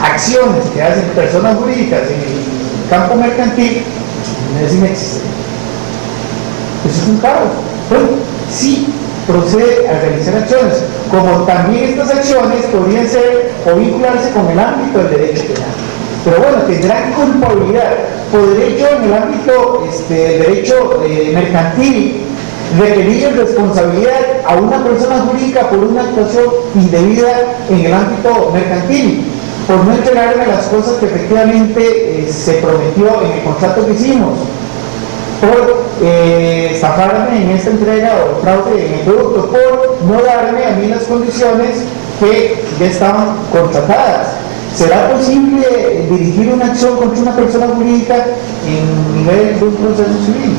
acciones que hacen personas jurídicas en el campo mercantil es inexistente. Eso es un caos. Bueno, sí procede a realizar acciones, como también estas acciones podrían ser o vincularse con el ámbito del derecho penal. Pero bueno, tendrán culpabilidad. ¿Podré yo en el ámbito del derecho mercantil requerir responsabilidad a una persona jurídica por una actuación indebida en el ámbito mercantil? Por no entregarme las cosas que efectivamente se prometió en el contrato que hicimos, por estafarme en esta entrega o fraude en el producto, por no darme a mí las condiciones que ya estaban contratadas. ¿Será posible dirigir una acción contra una persona jurídica en nivel de un proceso civil?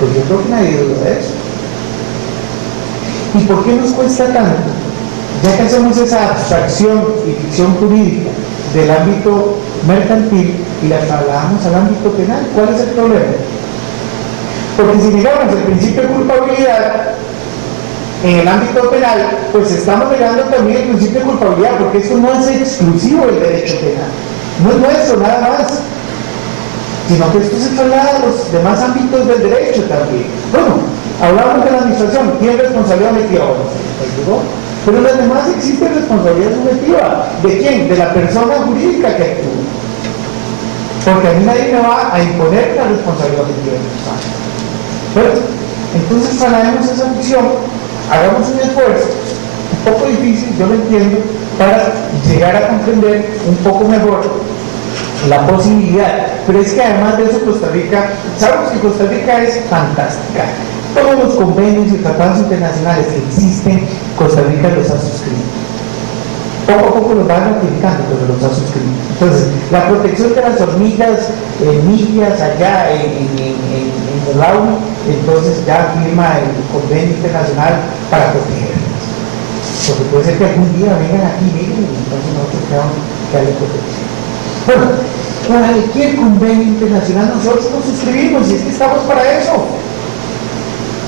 Pues yo creo que nadie duda de eso. ¿Y por qué nos cuesta tanto? Ya que hacemos esa abstracción y ficción jurídica del ámbito mercantil y la trasladamos al ámbito penal, ¿cuál es el problema? Porque si negamos el principio de culpabilidad en el ámbito penal, pues estamos negando también el principio de culpabilidad, porque eso no es exclusivo del derecho penal, no es nuestro nada más, sino que esto se traslada a los demás ámbitos del derecho también. Bueno, hablamos de la administración, ¿tiene responsabilidad objetiva? Bueno, pero en las demás existe responsabilidad subjetiva. ¿De quién? De la persona jurídica que actúa. Porque a mí nadie me va a imponer la responsabilidad objetiva de los años. Bueno, entonces traslademos esa función, hagamos un esfuerzo, un poco difícil, yo lo entiendo, para llegar a comprender un poco mejor la posibilidad. Pero es que además de eso Costa Rica, sabemos que Costa Rica es fantástica. Todos los convenios y tratados internacionales que existen, Costa Rica los ha suscrito. Poco a poco los van ratificando, pero los ha suscrito. Entonces, la protección de las hormigas millas allá en el agua, entonces ya firma el convenio internacional para protegerlas. Porque puede ser que algún día vengan aquí, miren, y entonces nosotros creamos que haya protección. Bueno, cualquier convenio internacional nosotros lo suscribimos y es que estamos para eso.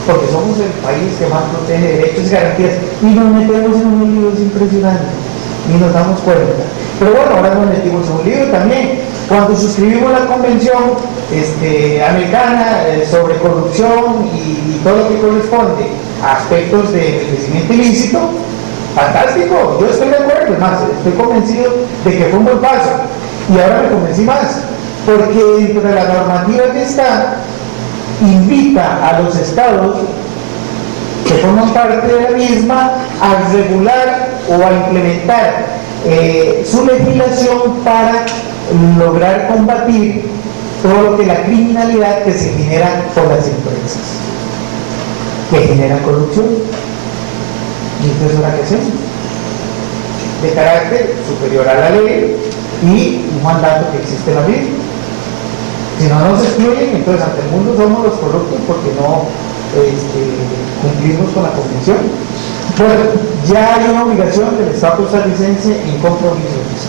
Porque somos el país que más protege derechos y garantías y nos metemos en unos libros impresionantes y nos damos cuenta. Pero bueno, ahora nos metimos en un libro también. Cuando suscribimos la convención americana sobre corrupción y todo lo que corresponde a aspectos de enriquecimiento ilícito, fantástico, yo estoy de acuerdo, más, estoy convencido de que fue un buen paso y ahora me convencí más, porque dentro de la normativa que está, invita a los estados que forman parte de la misma a regular o a implementar su legislación para lograr combatir todo lo que la criminalidad que se genera por las empresas, que generan corrupción. Y entonces ahora qué hacemos, de carácter superior a la ley y un mandato que existe en la misma. Si no nos excluyen, entonces ante el mundo somos los corruptos porque no cumplimos con la convención. Bueno, ya hay una obligación del Estado costarricense en compromisos.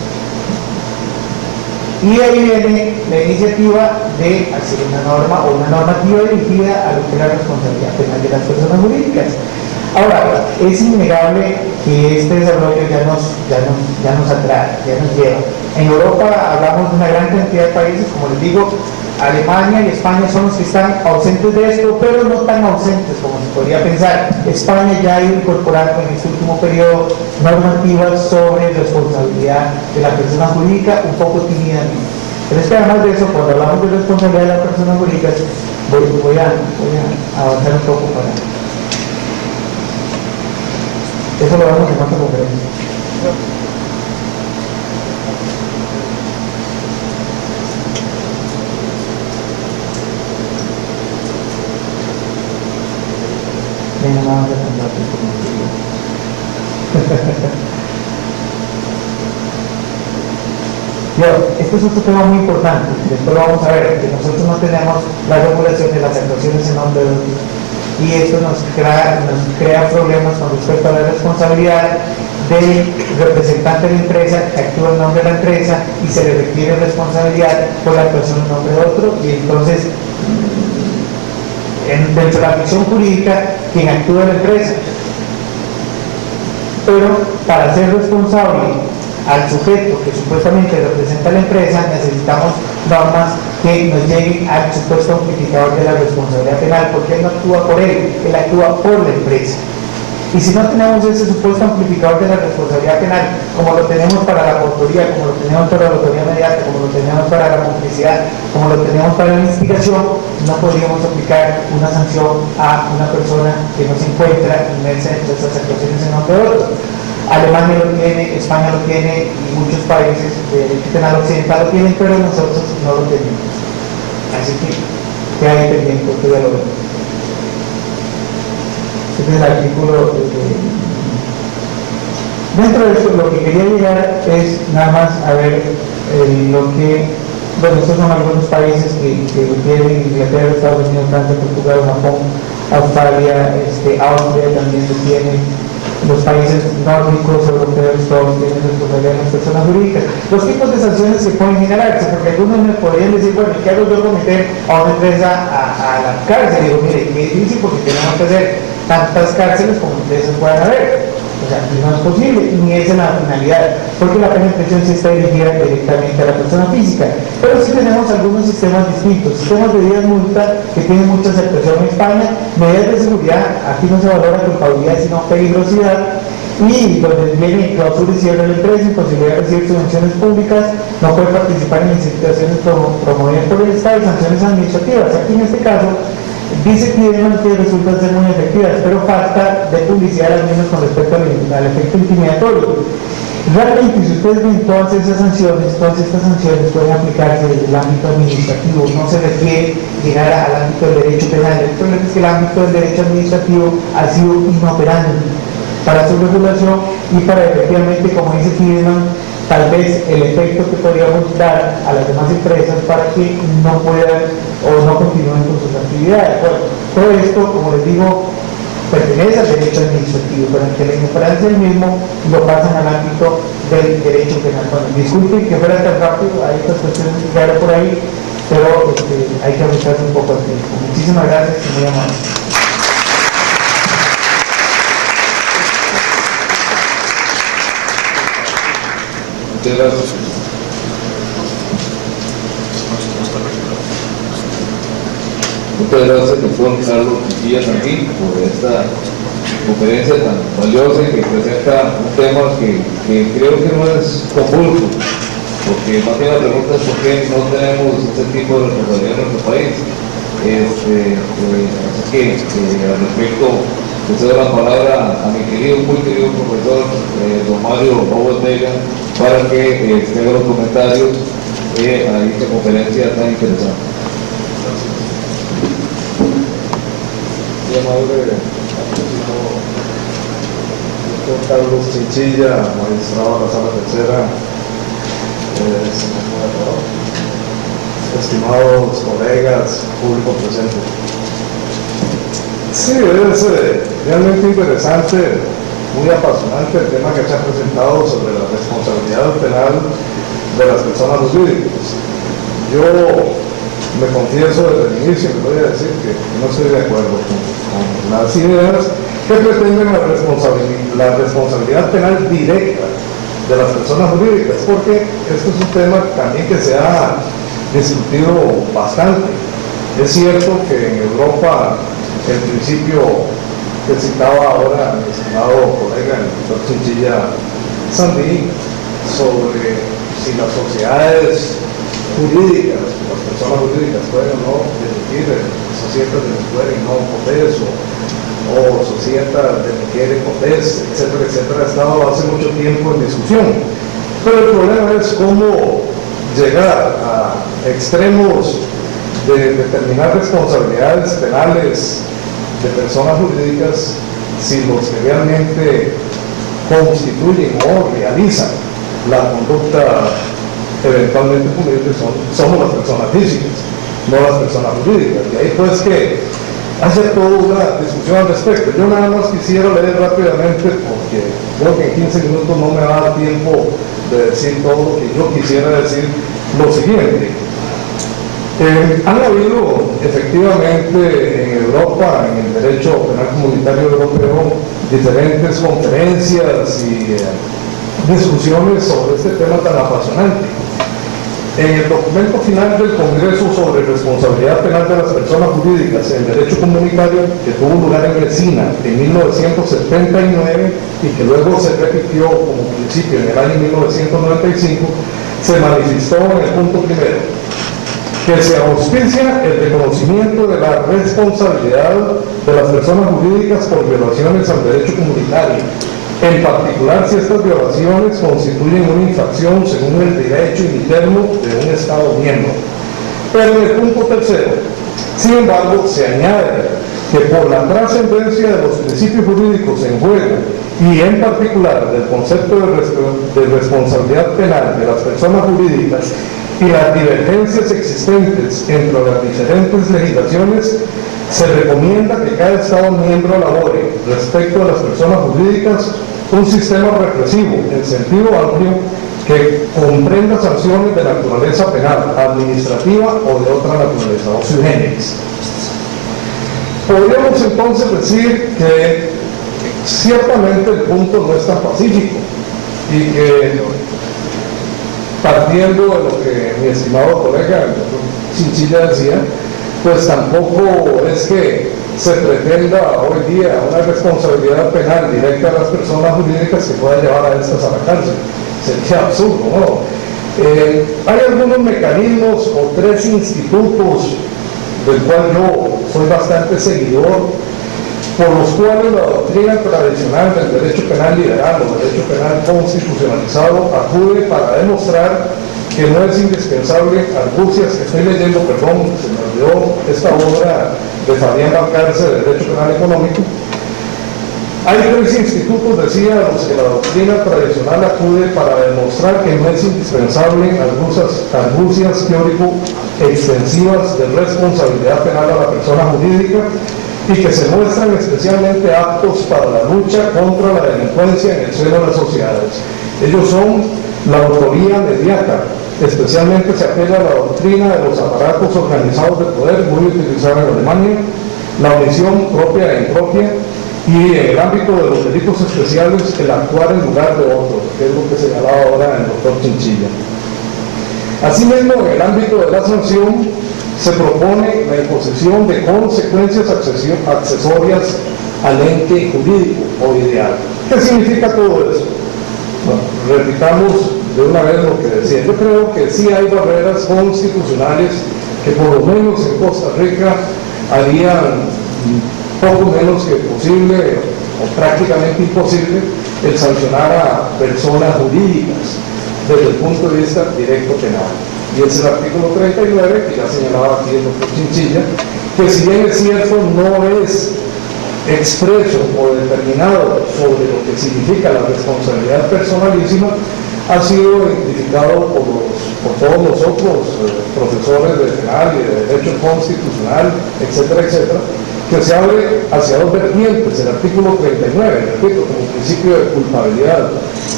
Y ahí viene la iniciativa de hacer una norma o una normativa dirigida a lo que es la responsabilidad penal de las personas jurídicas. Ahora, es innegable que este desarrollo ya nos atrae, ya nos lleva. En Europa hablamos de una gran cantidad de países, como les digo, Alemania y España son los que están ausentes de esto, pero no tan ausentes como se podría pensar. España ya ha ido incorporando en este último periodo normativas sobre responsabilidad de la persona jurídica, un poco tímidamente. Pero es que además de eso, cuando hablamos de responsabilidad de la persona jurídica, voy a avanzar un poco para Eso lo vemos en otra conferencia. Venga, nada más de cantar, este es otro tema muy importante, después lo vamos a ver, que nosotros no tenemos la regulación de las actuaciones en nombre de otros, y esto nos crea problemas con respecto a la responsabilidad del representante de la empresa que actúa en nombre de la empresa y se le requiere responsabilidad por la actuación en nombre de otro, y entonces dentro de la ficción jurídica, quien actúa en la empresa. Pero para ser responsable al sujeto que supuestamente representa a la empresa, necesitamos normas que nos lleguen al supuesto amplificador de la responsabilidad penal, porque él no actúa por él actúa por la empresa. Y si no tenemos ese supuesto amplificador de la responsabilidad penal, como lo tenemos para la autoría, como lo tenemos para la autoría mediata, como lo tenemos para la complicidad, como lo tenemos para la instigación, no podríamos aplicar una sanción a una persona que no se encuentra inmersa en estas actuaciones en nombre de otros. Alemania lo tiene, España lo tiene y muchos países de derecho penal occidental lo tienen, pero nosotros no lo tenemos. Así que hay pendiente, que ya lo vemos. Este es el artículo. Dentro de esto, lo que quería llegar es nada más a ver lo que, bueno, estos son algunos países que lo tienen: Inglaterra, Estados Unidos, Francia, Portugal, Japón, Australia, Austria también lo tiene. Los países nórdicos, europeos, todos tienen responsabilidad en las personas jurídicas. Los tipos de sanciones que pueden generarse, porque algunos me podrían decir, bueno, ¿qué hago yo con meter a una empresa a la cárcel? Y digo, mire, es difícil porque tenemos que hacer tantas cárceles como empresas puedan haber. O sea, no es posible, ni esa es la finalidad, porque la pena de prisión sí está dirigida directamente a la persona física. Pero sí tenemos algunos sistemas distintos, sistemas de vida multa que tienen mucha aceptación en España, medidas de seguridad, aquí no se valora culpabilidad sino peligrosidad, y donde viene clausura y cierre de la empresa, imposibilidad de recibir subvenciones públicas, no puede participar en licitaciones promovidas por el Estado, y sanciones administrativas. Aquí en este caso dice que resultan ser muy efectivas, pero falta de publicidad al menos con respecto al efecto intimidatorio. Realmente, si ustedes ven todas estas sanciones pueden aplicarse desde el ámbito administrativo, no se requiere llegar al ámbito del derecho penal. El problema es que el ámbito del derecho administrativo ha sido inoperante para su regulación y para efectivamente, como dice Tiedemann, tal vez el efecto que podríamos dar a las demás empresas para que no puedan o no continúen con sus actividades. Bueno, todo esto, como les digo, pertenece al derecho administrativo, pero ante la inoperancia del mismo lo pasan al ámbito del derecho penal. Bueno, disculpen que fuera tan rápido, hay otras cuestiones que quedaron por ahí, pero hay que ajustarse un poco al tiempo. Muchísimas gracias y muy amables. Muchas gracias. Muchas gracias, doctor Carlos Chiquilla Sanguín, por esta conferencia tan valiosa y que presenta un tema que creo que no es convulso, porque más bien la pregunta es por qué no tenemos este tipo de responsabilidad en nuestro país. Así que al respecto, le cedo la palabra a mi querido, muy querido profesor don Mario Robert Vega, para que haga los comentarios a esta conferencia tan interesante. Muy amable, doctor Carlos Chinchilla, magistrado de la Sala Tercera, estimados colegas, público presente. Sí, es realmente interesante, muy apasionante el tema que se ha presentado sobre la responsabilidad penal de las personas jurídicas. Yo me confieso desde el inicio, les voy a decir que no estoy de acuerdo con las ideas que pretenden la responsabilidad penal directa de las personas jurídicas, porque esto es un tema también que se ha discutido bastante. Es cierto que en Europa el principio que citaba ahora mi estimado colega, el doctor Chinchilla Sanguín, sobre si las sociedades jurídicas, las personas jurídicas pueden o no dirigir sociedades de poder y no poder o o Societa de Michele Cortés, etcétera, etcétera, ha estado hace mucho tiempo en discusión. Pero el problema es cómo llegar a extremos de determinar responsabilidades penales de personas jurídicas si los que realmente constituyen o realizan la conducta eventualmente punible somos las personas físicas, no las personas jurídicas. Y ahí pues que hace toda una discusión al respecto. Yo nada más quisiera leer rápidamente, porque creo que en 15 minutos no me va a dar tiempo de decir todo lo que yo quisiera decir. Lo siguiente: han habido efectivamente en Europa, en el derecho penal comunitario europeo, diferentes conferencias y discusiones sobre este tema tan apasionante. En el documento final del Congreso sobre responsabilidad penal de las personas jurídicas en derecho comunitario, que tuvo lugar en Messina en 1979 y que luego se repitió como principio en el año 1995, se manifestó en el punto primero que se auspicia el reconocimiento de la responsabilidad de las personas jurídicas por violaciones al derecho comunitario, en particular si estas violaciones constituyen una infracción según el derecho interno de un Estado miembro. Pero en el punto tercero, sin embargo, se añade que por la trascendencia de los principios jurídicos en juego y en particular del concepto de responsabilidad penal de las personas jurídicas y las divergencias existentes entre las diferentes legislaciones, se recomienda que cada Estado miembro elabore respecto a las personas jurídicas un sistema represivo en sentido amplio que comprenda sanciones de naturaleza penal, administrativa o de otra naturaleza, o sui generis. Podríamos entonces decir que ciertamente el punto no es tan pacífico y que, partiendo de lo que mi estimado colega Chinchilla decía, pues tampoco es que se pretenda hoy día una responsabilidad penal directa a las personas jurídicas que pueda llevar a estas a la cárcel. Sería absurdo, ¿no? Hay algunos mecanismos o tres institutos del cual yo soy bastante seguidor, por los cuales la doctrina tradicional del derecho penal liberal o derecho penal constitucionalizado acude para demostrar que no es indispensable argucias, que estoy leyendo, perdón, se me olvidó esta obra de Fabián Valcarce de Derecho Penal Económico. Hay tres institutos, decía, a los que la doctrina tradicional acude para demostrar que no es indispensable argucias teórico-extensivas de responsabilidad penal a la persona jurídica y que se muestran especialmente aptos para la lucha contra la delincuencia en el seno de las sociedades. Ellos son la autoría mediata, especialmente se apela a la doctrina de los aparatos organizados de poder, muy utilizada en Alemania, la omisión propia e impropia, y en el ámbito de los delitos especiales, el actuar en lugar de otro, que es lo que señalaba ahora el doctor Chinchilla. Asimismo, en el ámbito de la sanción, se propone la imposición de consecuencias accesorias al ente jurídico o ideal. ¿Qué significa todo eso? Bueno, repitamos de una vez lo que decía. Yo creo que sí hay barreras constitucionales que por lo menos en Costa Rica harían poco menos que posible o prácticamente imposible el sancionar a personas jurídicas desde el punto de vista directo penal. Y es el artículo 39, que ya señalaba aquí el doctor Chinchilla, que si bien es cierto no es expreso o determinado sobre lo que significa la responsabilidad personalísima, ha sido identificado por todos los otros profesores de penal y de derecho constitucional, etcétera, etcétera, que se abre hacia dos vertientes. El artículo 39, repito, como principio de culpabilidad,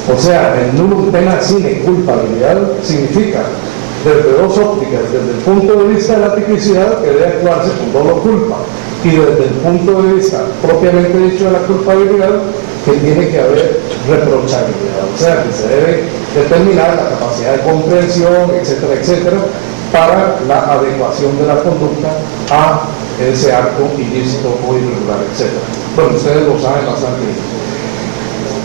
o sea, el nullum tena sine culpabilidad significa desde dos ópticas: desde el punto de vista de la tipicidad, que debe actuarse con dolo culpa, y desde el punto de vista propiamente dicho de la culpabilidad, que tiene que haber reprochabilidad, o sea, que se debe determinar la capacidad de comprensión, etcétera, etcétera, para la adecuación de la conducta a ese acto ilícito o irregular, etcétera. Bueno, ustedes lo saben bastante bien.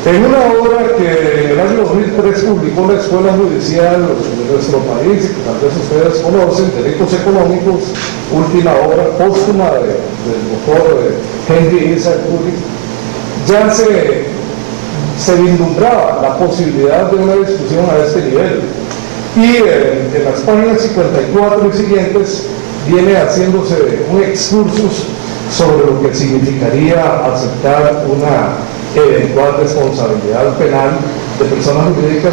En una obra que en el año 2003 publicó la Escuela Judicial de nuestro país, que tal vez ustedes conocen, Delitos Económicos, última obra póstuma del doctor Henry Isaac Curry, ya se vislumbraba la posibilidad de una discusión a este nivel. Y en las páginas 54 y siguientes viene haciéndose un excursus sobre lo que significaría aceptar una eventual responsabilidad penal de personas jurídicas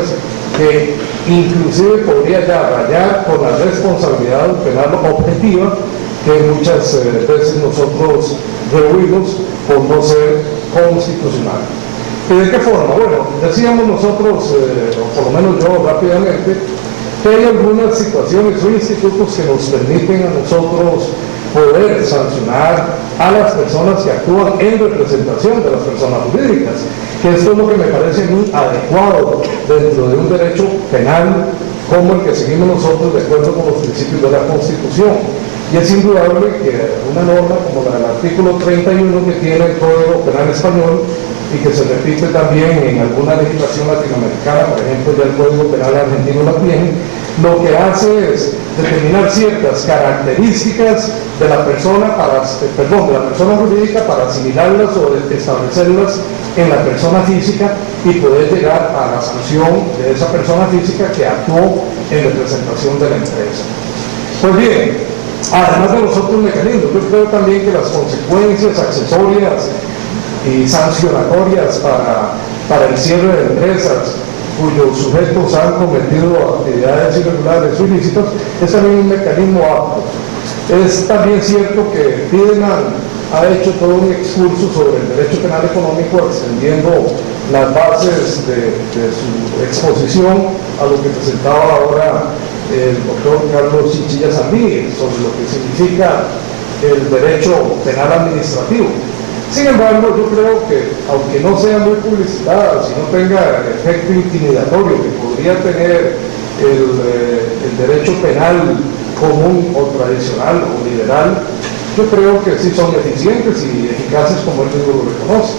que inclusive podría ya rayar con la responsabilidad penal objetiva que muchas veces nosotros rehuimos por no ser constitucional. ¿Y de qué forma? Bueno, decíamos nosotros, o por lo menos yo rápidamente, que hay algunas situaciones o institutos que nos permiten a nosotros poder sancionar a las personas que actúan en representación de las personas jurídicas, que esto es lo que me parece muy adecuado dentro de un derecho penal como el que seguimos nosotros de acuerdo con los principios de la Constitución. Y es indudable que una norma como la del artículo 31 que tiene el Código Penal Español y que se repite también en alguna legislación latinoamericana, por ejemplo ya el Código Penal argentino la tiene, lo que hace es determinar ciertas características de la persona jurídica para asimilarlas o establecerlas en la persona física y poder llegar a la sanción de esa persona física que actuó en representación de la empresa. Pues bien, además de los otros mecanismos, yo creo también que las consecuencias accesorias y sancionatorias para el cierre de empresas cuyos sujetos han cometido actividades irregulares o ilícitas es también un mecanismo apto. Es también cierto que Tiedemann ha hecho todo un excurso sobre el derecho penal económico extendiendo las bases de su exposición a lo que presentaba ahora el doctor Carlos Chinchilla Sandí sobre lo que significa el derecho penal administrativo. Sin embargo, yo creo que, aunque no sea muy publicitada, si no tenga el efecto intimidatorio que podría tener el derecho penal común o tradicional o liberal, yo creo que sí son eficientes y eficaces como él mismo lo reconoce.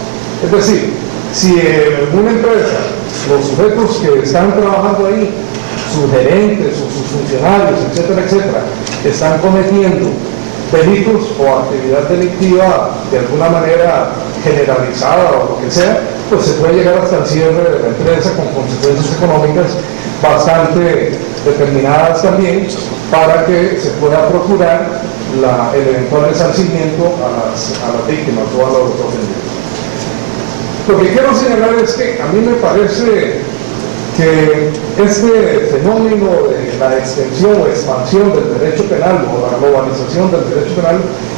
Es decir, si en una empresa los sujetos que están trabajando ahí, sus gerentes o sus funcionarios, etcétera, etcétera, están cometiendo delitos o actividad delictiva de alguna manera generalizada o lo que sea, pues se puede llegar hasta el cierre de la empresa con consecuencias económicas bastante determinadas también para que se pueda procurar el eventual resarcimiento a las víctimas o a los ofendidos. Lo que quiero señalar es que a mí me parece que este fenómeno de la extensión o expansión del derecho penal o la globalización del derecho penal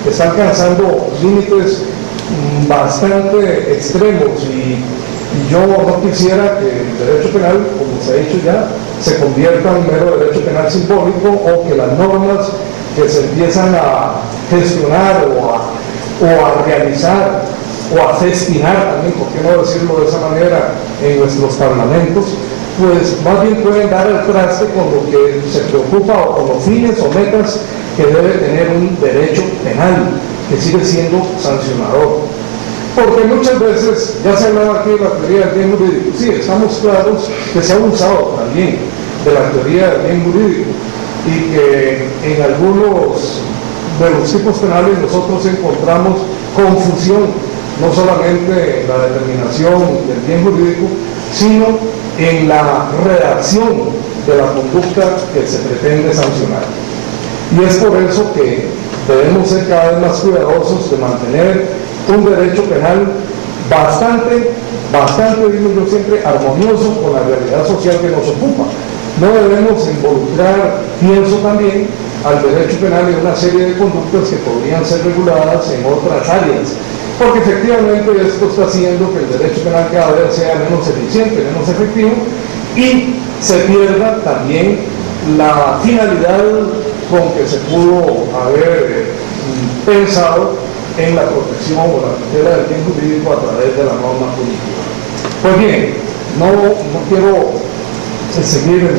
está alcanzando límites bastante extremos y yo no quisiera que el derecho penal, como se ha dicho ya, se convierta en un mero derecho penal simbólico o que las normas que se empiezan a gestionar o a realizar o a festinar también, ¿por qué no decirlo de esa manera?, en nuestros parlamentos, pues más bien pueden dar el traste con lo que se preocupa o con los fines o metas que debe tener un derecho penal, que sigue siendo sancionador. Porque muchas veces, ya se hablaba aquí de la teoría del bien jurídico, sí, estamos claros que se ha usado también de la teoría del bien jurídico y que en algunos de los tipos penales nosotros encontramos confusión, no solamente en la determinación del bien jurídico, sino en la redacción de la conducta que se pretende sancionar. Y es por eso que debemos ser cada vez más cuidadosos de mantener un derecho penal bastante, digo yo siempre, armonioso con la realidad social que nos ocupa. No debemos involucrar, pienso también, al derecho penal en una serie de conductas que podrían ser reguladas en otras áreas, porque efectivamente esto está haciendo que el derecho penal cada vez sea menos eficiente, menos efectivo, y se pierda también la finalidad con que se pudo haber pensado en la protección o la tutela del bien jurídico a través de la norma punitiva. Pues bien, no quiero seguir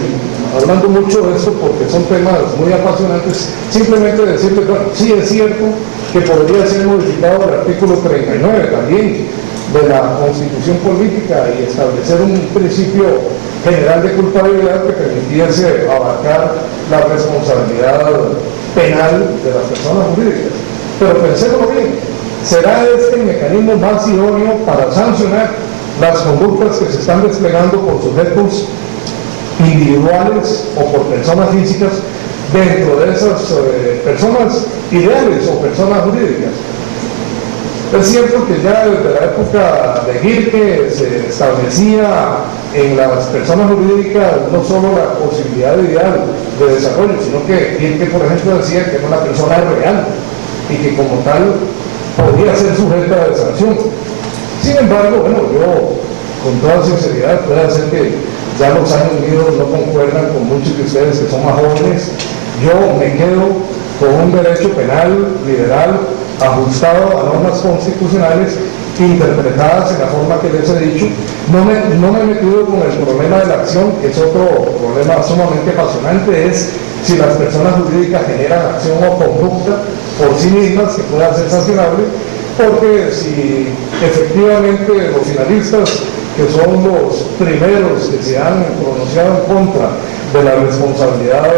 hablando mucho de esto porque son temas muy apasionantes, simplemente decirles, bueno, sí es cierto que podría ser modificado el artículo 39 también, de la Constitución política y establecer un principio general de culpabilidad que permitiese abarcar la responsabilidad penal de las personas jurídicas. Pero pensémoslo bien, ¿será este el mecanismo más idóneo para sancionar las conductas que se están desplegando por sujetos individuales o por personas físicas dentro de esas personas ideales o personas jurídicas? Es cierto que ya desde la época de Gierke se establecía en las personas jurídicas no solo la posibilidad ideal de desarrollo, sino que Gierke, por ejemplo, decía que era una persona real y que como tal podía ser sujeta de sanción. Sin embargo, bueno, yo con toda sinceridad puede ser que ya los años míos no concuerdan con muchos de ustedes que son más jóvenes. Yo me quedo con un derecho penal liberal ajustado a normas constitucionales interpretadas en la forma que les he dicho. No me he metido con el problema de la acción, que es otro problema sumamente apasionante, es si las personas jurídicas generan acción o conducta por sí mismas que pueda ser sancionable, porque si efectivamente los finalistas, que son los primeros que se han pronunciado en contra de la responsabilidad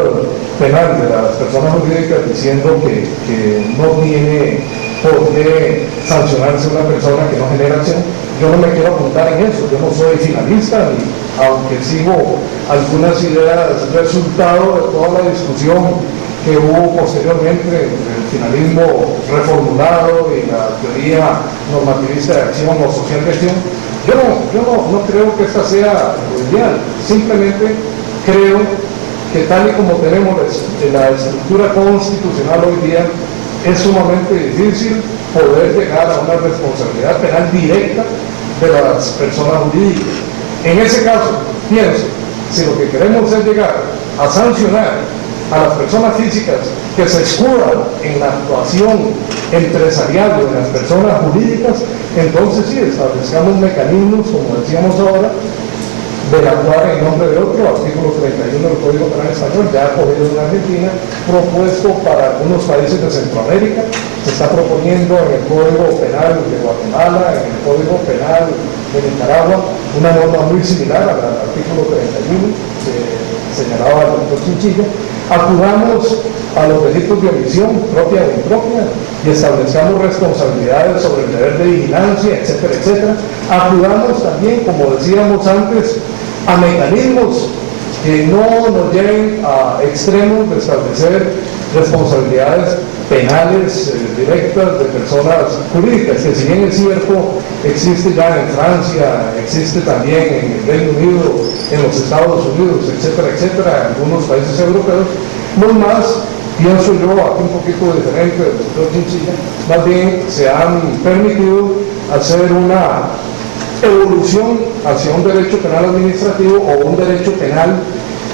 penal de las personas jurídicas, diciendo que no tiene por qué sancionarse una persona que no genera acción, yo no me quiero apuntar en eso. Yo no soy finalista, ni aunque sigo algunas ideas resultado de toda la discusión que hubo posteriormente entre el finalismo reformulado y la teoría normativista de acción o social de acción. Yo no creo que esta sea lo ideal. Simplemente creo que tal y como tenemos la estructura constitucional hoy día, es sumamente difícil poder llegar a una responsabilidad penal directa de las personas jurídicas. En ese caso, pienso, si lo que queremos es llegar a sancionar a las personas físicas que se escudan en la actuación empresarial de las personas jurídicas, entonces sí, establezcamos mecanismos, como decíamos ahora, de actuar en nombre de otro, artículo 31 del Código Penal Español, ya acogido en Argentina, propuesto para algunos países de Centroamérica, se está proponiendo en el Código Penal de Guatemala, en el Código Penal de Nicaragua, una norma muy similar al artículo 31 que señalaba el doctor Chinchilla. Acudamos a los delitos de omisión propia o impropia y establezcamos responsabilidades sobre el deber de vigilancia, etcétera, etcétera. Acudamos también, como decíamos antes, a mecanismos que no nos lleven a extremos de establecer responsabilidades penales directas de personas jurídicas, que si bien es cierto, existe ya en Francia, existe también en el Reino Unido, en los Estados Unidos, etcétera, etcétera, en algunos países europeos, no más, pienso yo, aquí un poquito diferente del doctor Chinchilla, más bien se han permitido hacer una evolución hacia un derecho penal administrativo o un derecho penal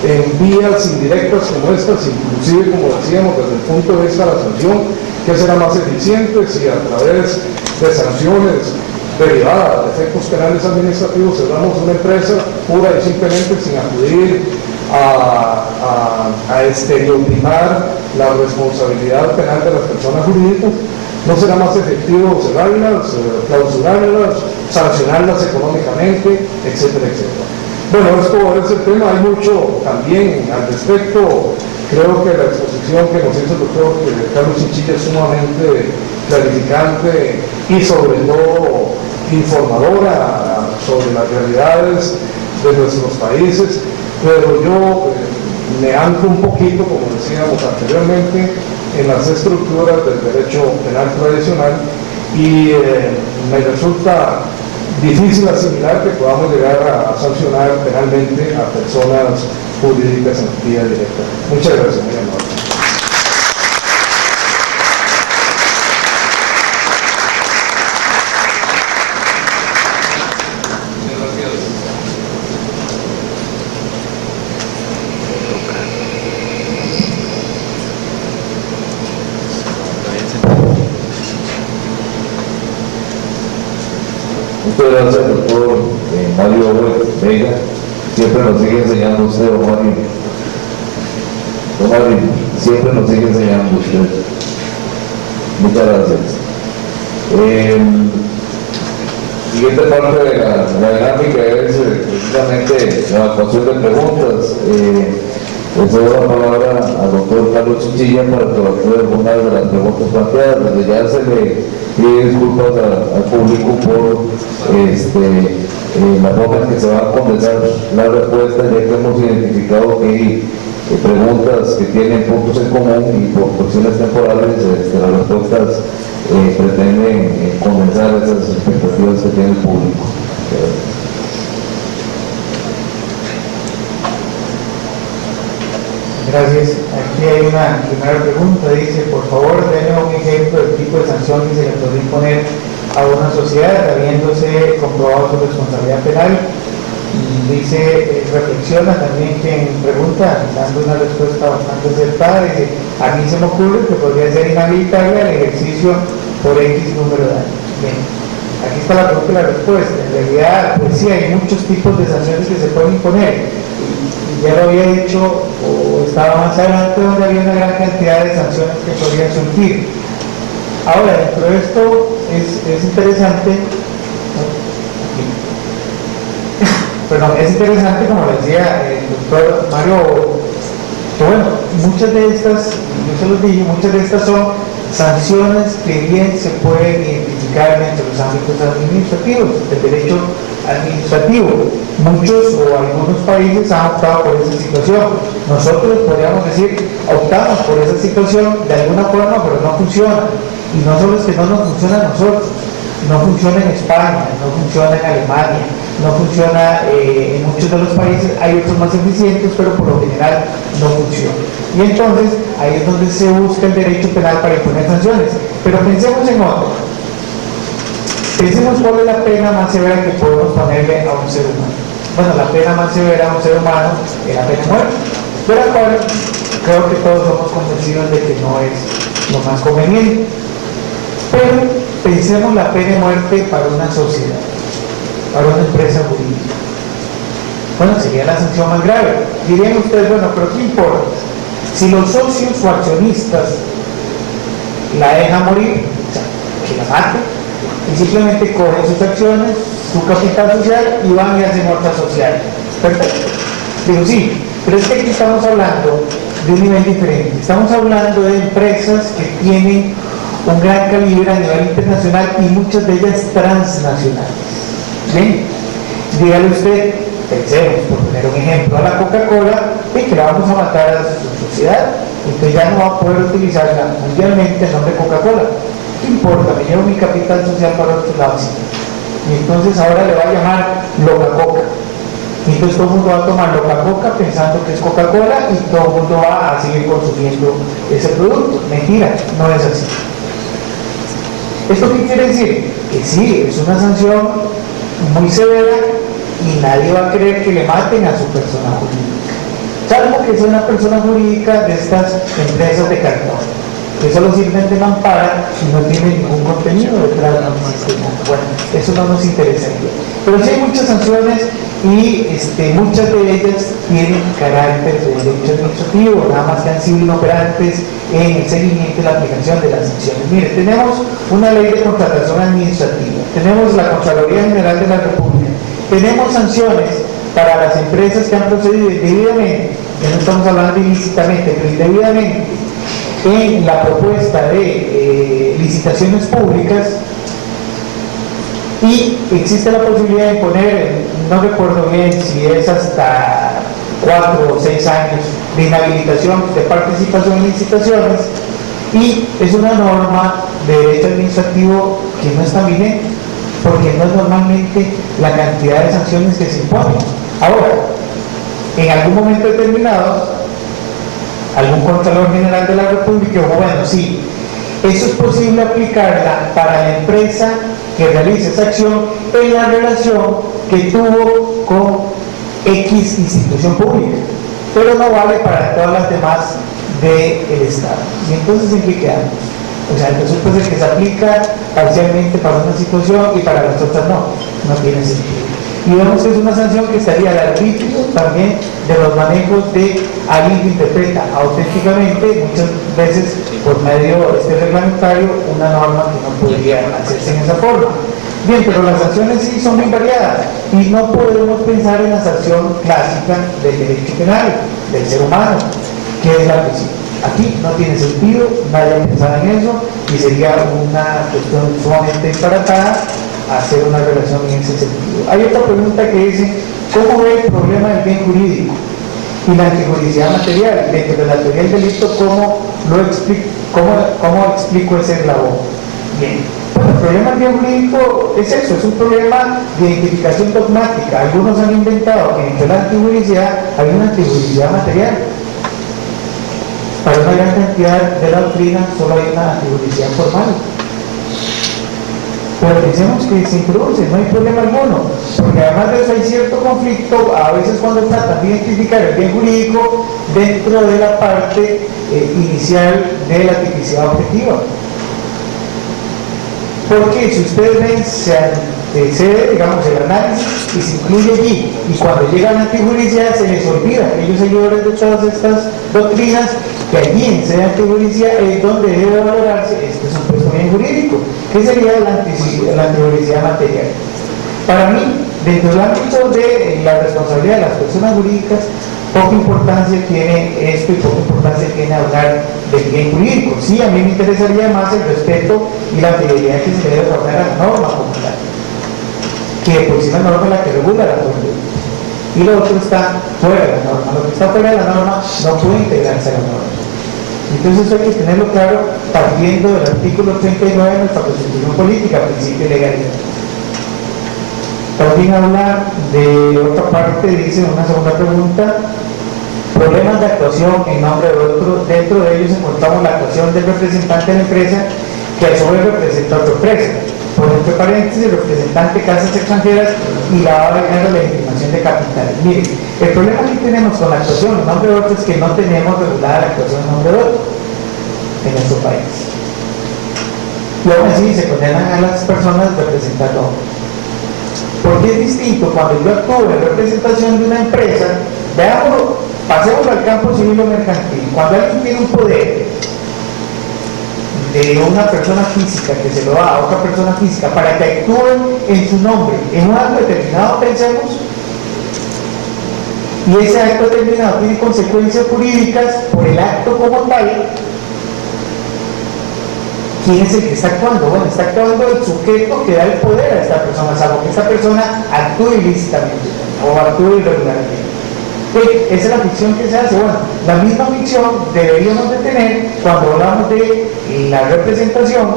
en vías indirectas como estas, inclusive, como decíamos, desde el punto de vista de la sanción, que será más eficiente si a través de sanciones derivadas de efectos penales administrativos cerramos una empresa pura y simplemente sin acudir a estereotipar la responsabilidad penal de las personas jurídicas. ¿No será más efectivo cerrarlas, clausurarlas, sancionarlas económicamente, etcétera, etcétera? Bueno, esto es el tema, hay mucho también al respecto. Creo que la exposición que nos hizo el doctor Carlos Chinchilla es sumamente clarificante y sobre todo informadora sobre las realidades de nuestros países, pero yo me anclo un poquito, como decíamos anteriormente, en las estructuras del derecho penal tradicional y me resulta difícil asimilar que podamos llegar a sancionar penalmente a personas jurídicas en vía directa. Muchas gracias, muy amable. Muchas gracias, doctor Mario Vega. Siempre nos sigue enseñando usted, don Mario. Don Mario, siempre nos sigue enseñando usted. Muchas gracias. siguiente parte de la dinámica es precisamente la evacuación de preguntas. Le cedo la palabra al doctor Carlos Chinchilla para que evacúe algunas de las preguntas planteadas. Desde ya se le pide disculpas al público por la forma en que se va a condensar la respuesta, ya que hemos identificado que hay preguntas que tienen puntos en común y por cuestiones temporales las respuestas pretenden condensar esas expectativas que tiene el público. Gracias. Aquí hay una primera pregunta. Dice, por favor, denme un ejemplo del tipo de sanción que se le podría imponer a una sociedad habiéndose comprobado su responsabilidad penal. Y dice, reflexiona también quien pregunta, dando una respuesta bastante acertada. Dice, a mí se me ocurre que podría ser inhabilitable el ejercicio por X número de años. Bien, aquí está la pregunta y la respuesta. En realidad, pues sí, hay muchos tipos de sanciones que se pueden imponer. Ya lo había dicho, o estaba más adelante, donde había una gran cantidad de sanciones que podrían surgir. Ahora, dentro de esto es interesante, perdón, es interesante, como decía el doctor Mario, que bueno, muchas de estas, yo se los dije, muchas de estas son sanciones que bien se pueden identificar dentro de los ámbitos administrativos, del derecho administrativo. Muchos o algunos países han optado por esa situación. Nosotros podríamos decir, optamos por esa situación de alguna forma, pero no funciona. Y no solo es que no nos funciona a nosotros, no funciona en España, no funciona en Alemania, no funciona en muchos de los países, hay otros más eficientes, pero por lo general no funciona. Y entonces ahí es donde se busca el derecho penal para imponer sanciones. Pero pensemos en otro. Pensemos cuál es la pena más severa que podemos ponerle a un ser humano. Bueno, la pena más severa a un ser humano es la pena de muerte. Pero ahora creo que todos somos convencidos de que no es lo más conveniente. Pero pensemos la pena de muerte para una sociedad, para una empresa jurídica. Bueno, sería la sanción más grave. Dirían ustedes, bueno, pero ¿qué importa? Si los socios o accionistas la dejan morir, o sea, que la maten, y simplemente cogen sus acciones, su capital social y van y hacen otra social. Perfecto. Digo, sí, pero es que aquí estamos hablando de un nivel diferente. Estamos hablando de empresas que tienen un gran calibre a nivel internacional y muchas de ellas transnacionales. ¿Bien? Dígale usted, pensemos, por poner un ejemplo, a la Coca-Cola, que la vamos a matar a su sociedad, entonces ya no va a poder utilizarla mundialmente el nombre Coca-Cola. ¿Qué importa? Me llevo mi capital social para otro lado. Y entonces ahora le va a llamar Loca-Coca. Y entonces todo el mundo va a tomar Loca-Coca pensando que es Coca-Cola y todo el mundo va a seguir consumiendo ese producto. Mentira, no es así. ¿Esto qué quiere decir? Que sí, es una sanción muy severa y nadie va a querer que le maten a su persona jurídica. Salvo que sea una persona jurídica de estas empresas de cartón, que solo sirven de mampara y no tienen ningún contenido detrás de un sistema. Bueno, eso no nos interesaría. Pero sí hay muchas sanciones y muchas de ellas tienen carácter de derecho administrativo, nada más que han sido inoperantes en el seguimiento y la aplicación de las sanciones. Mire, tenemos una ley de contratación administrativa, tenemos la Contraloría General de la República, tenemos sanciones para las empresas que han procedido indebidamente, ya no estamos hablando ilícitamente, pero indebidamente, en la propuesta de licitaciones públicas, y existe la posibilidad de imponer, no recuerdo bien si es hasta 4 o 6 años de inhabilitación de participación en licitaciones, y es una norma de derecho administrativo que no está vigente, porque no es normalmente la cantidad de sanciones que se imponen. Ahora, en algún momento determinado, algún Contralor General de la República dijo, bueno, sí, eso es posible aplicarla para la empresa que realice esa acción en la relación que tuvo con X institución pública, pero no vale para todas las demás del Estado. Y entonces, ¿en qué quedamos? O sea, entonces puede ser que se aplica parcialmente para una situación y para las otras no tiene sentido. Y vemos que es una sanción que estaría al arbitrio también de los manejos de alguien que interpreta auténticamente, muchas veces por medio reglamentario, una norma que no podría hacerse en esa forma. Bien, pero las sanciones sí son muy variadas y no podemos pensar en la sanción clásica del derecho penal, del ser humano, que es la prisión. Aquí no tiene sentido, nadie ha pensado en eso y sería una cuestión sumamente disparatada hacer una relación en ese sentido. Hay otra pregunta que dice, ¿cómo ve el problema del bien jurídico y la antijuridicidad material dentro de la teoría del delito? ¿Cómo explico ese eslabón? Bien, bueno, el problema del bien jurídico es eso, es un problema de identificación dogmática. Algunos han inventado que dentro de la antijuridicidad hay una antijuridicidad material. Para una gran cantidad de la doctrina solo hay una antijuridicidad formal. Pero pensemos que se introduce, no hay problema alguno, porque además de eso hay cierto conflicto, a veces cuando tratan de identificar el bien jurídico dentro de la parte inicial de la tipicidad objetiva. Porque si ustedes ven, se antecede, digamos, el análisis y se incluye allí, y cuando llega a la antijuridicidad se les olvida, aquellos seguidores de todas estas doctrinas, que allí en esa antijuridicidad es donde debe valorarse este supuesto bien jurídico, que sería la antijuridicidad material. Para mí, dentro del ámbito de la responsabilidad de las personas jurídicas, poca importancia tiene esto y poca importancia tiene hablar del bien jurídico. Sí, a mí me interesaría más el respeto y la fidelidad que se debe otorgar a la norma popular, que por sí la norma es la que regula la norma, y lo otro está fuera de la norma. Lo que está fuera de la norma no puede integrarse a la norma. Entonces hay que tenerlo claro partiendo del artículo 39 de nuestra Constitución Política, principio de legalidad. También habla de otra parte, dice una segunda pregunta, problemas de actuación en nombre de otro. Dentro de ellos encontramos la actuación del representante de la empresa, que a su vez representa a otra empresa. Por entre paréntesis, representante de casas extranjeras y lavado de dinero, legitimación de capitales. Miren, el problema que tenemos con la actuación en nombre de otro es que no tenemos regulada la actuación en nombre de otro en nuestro país. Y aún así se condenan a las personas representando a otros. Porque es distinto cuando yo actúo en representación de una empresa, veámoslo, pasémoslo al campo civil o mercantil. Cuando alguien tiene un poder de una persona física que se lo da a otra persona física para que actúe en su nombre en un acto determinado, pensemos, y ese acto determinado tiene consecuencias jurídicas por el acto como tal, ¿quién es el que está actuando? Bueno, está actuando el sujeto que da el poder a esta persona, salvo que esta persona actúe ilícitamente o actúe irregularmente. Esa es la ficción que se hace. Bueno, la misma ficción deberíamos de tener cuando hablamos de la representación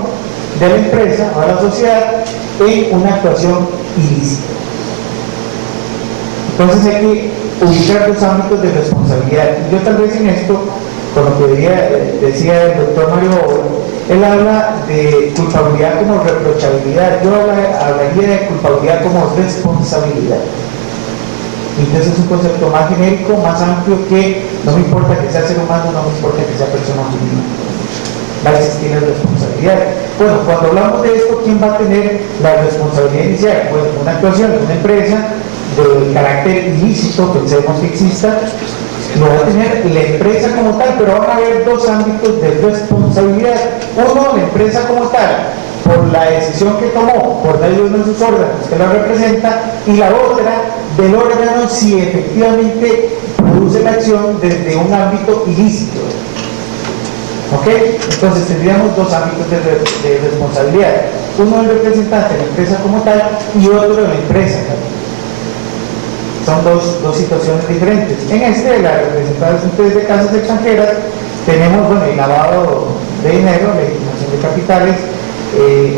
de la empresa o de la sociedad en una actuación ilícita. Entonces hay que ubicar los ámbitos de responsabilidad. Yo tal vez en esto, con lo que decía el doctor Mario Owe, él habla de culpabilidad como reprochabilidad, yo hablaría de culpabilidad como responsabilidad. Entonces es un concepto más genérico, más amplio, que no me importa que sea ser humano, no me importa que sea persona jurídica, va a existir la responsabilidad. Bueno, cuando hablamos de esto, ¿quién va a tener la responsabilidad inicial? Bueno, una actuación de una empresa de carácter ilícito, pensemos que exista, lo va a tener la empresa como tal, pero van a haber dos ámbitos de responsabilidad. Uno, la empresa como tal, por la decisión que tomó por medio de uno de sus órganos que la representa, y la otra del órgano si efectivamente produce la acción desde un ámbito ilícito. ¿Ok? Entonces tendríamos dos ámbitos de responsabilidad. Uno del representante de la empresa como tal y otro de la empresa también. Son dos situaciones diferentes. En este, la representación de casas extranjeras, tenemos, bueno, el lavado de dinero, legitimación de capitales.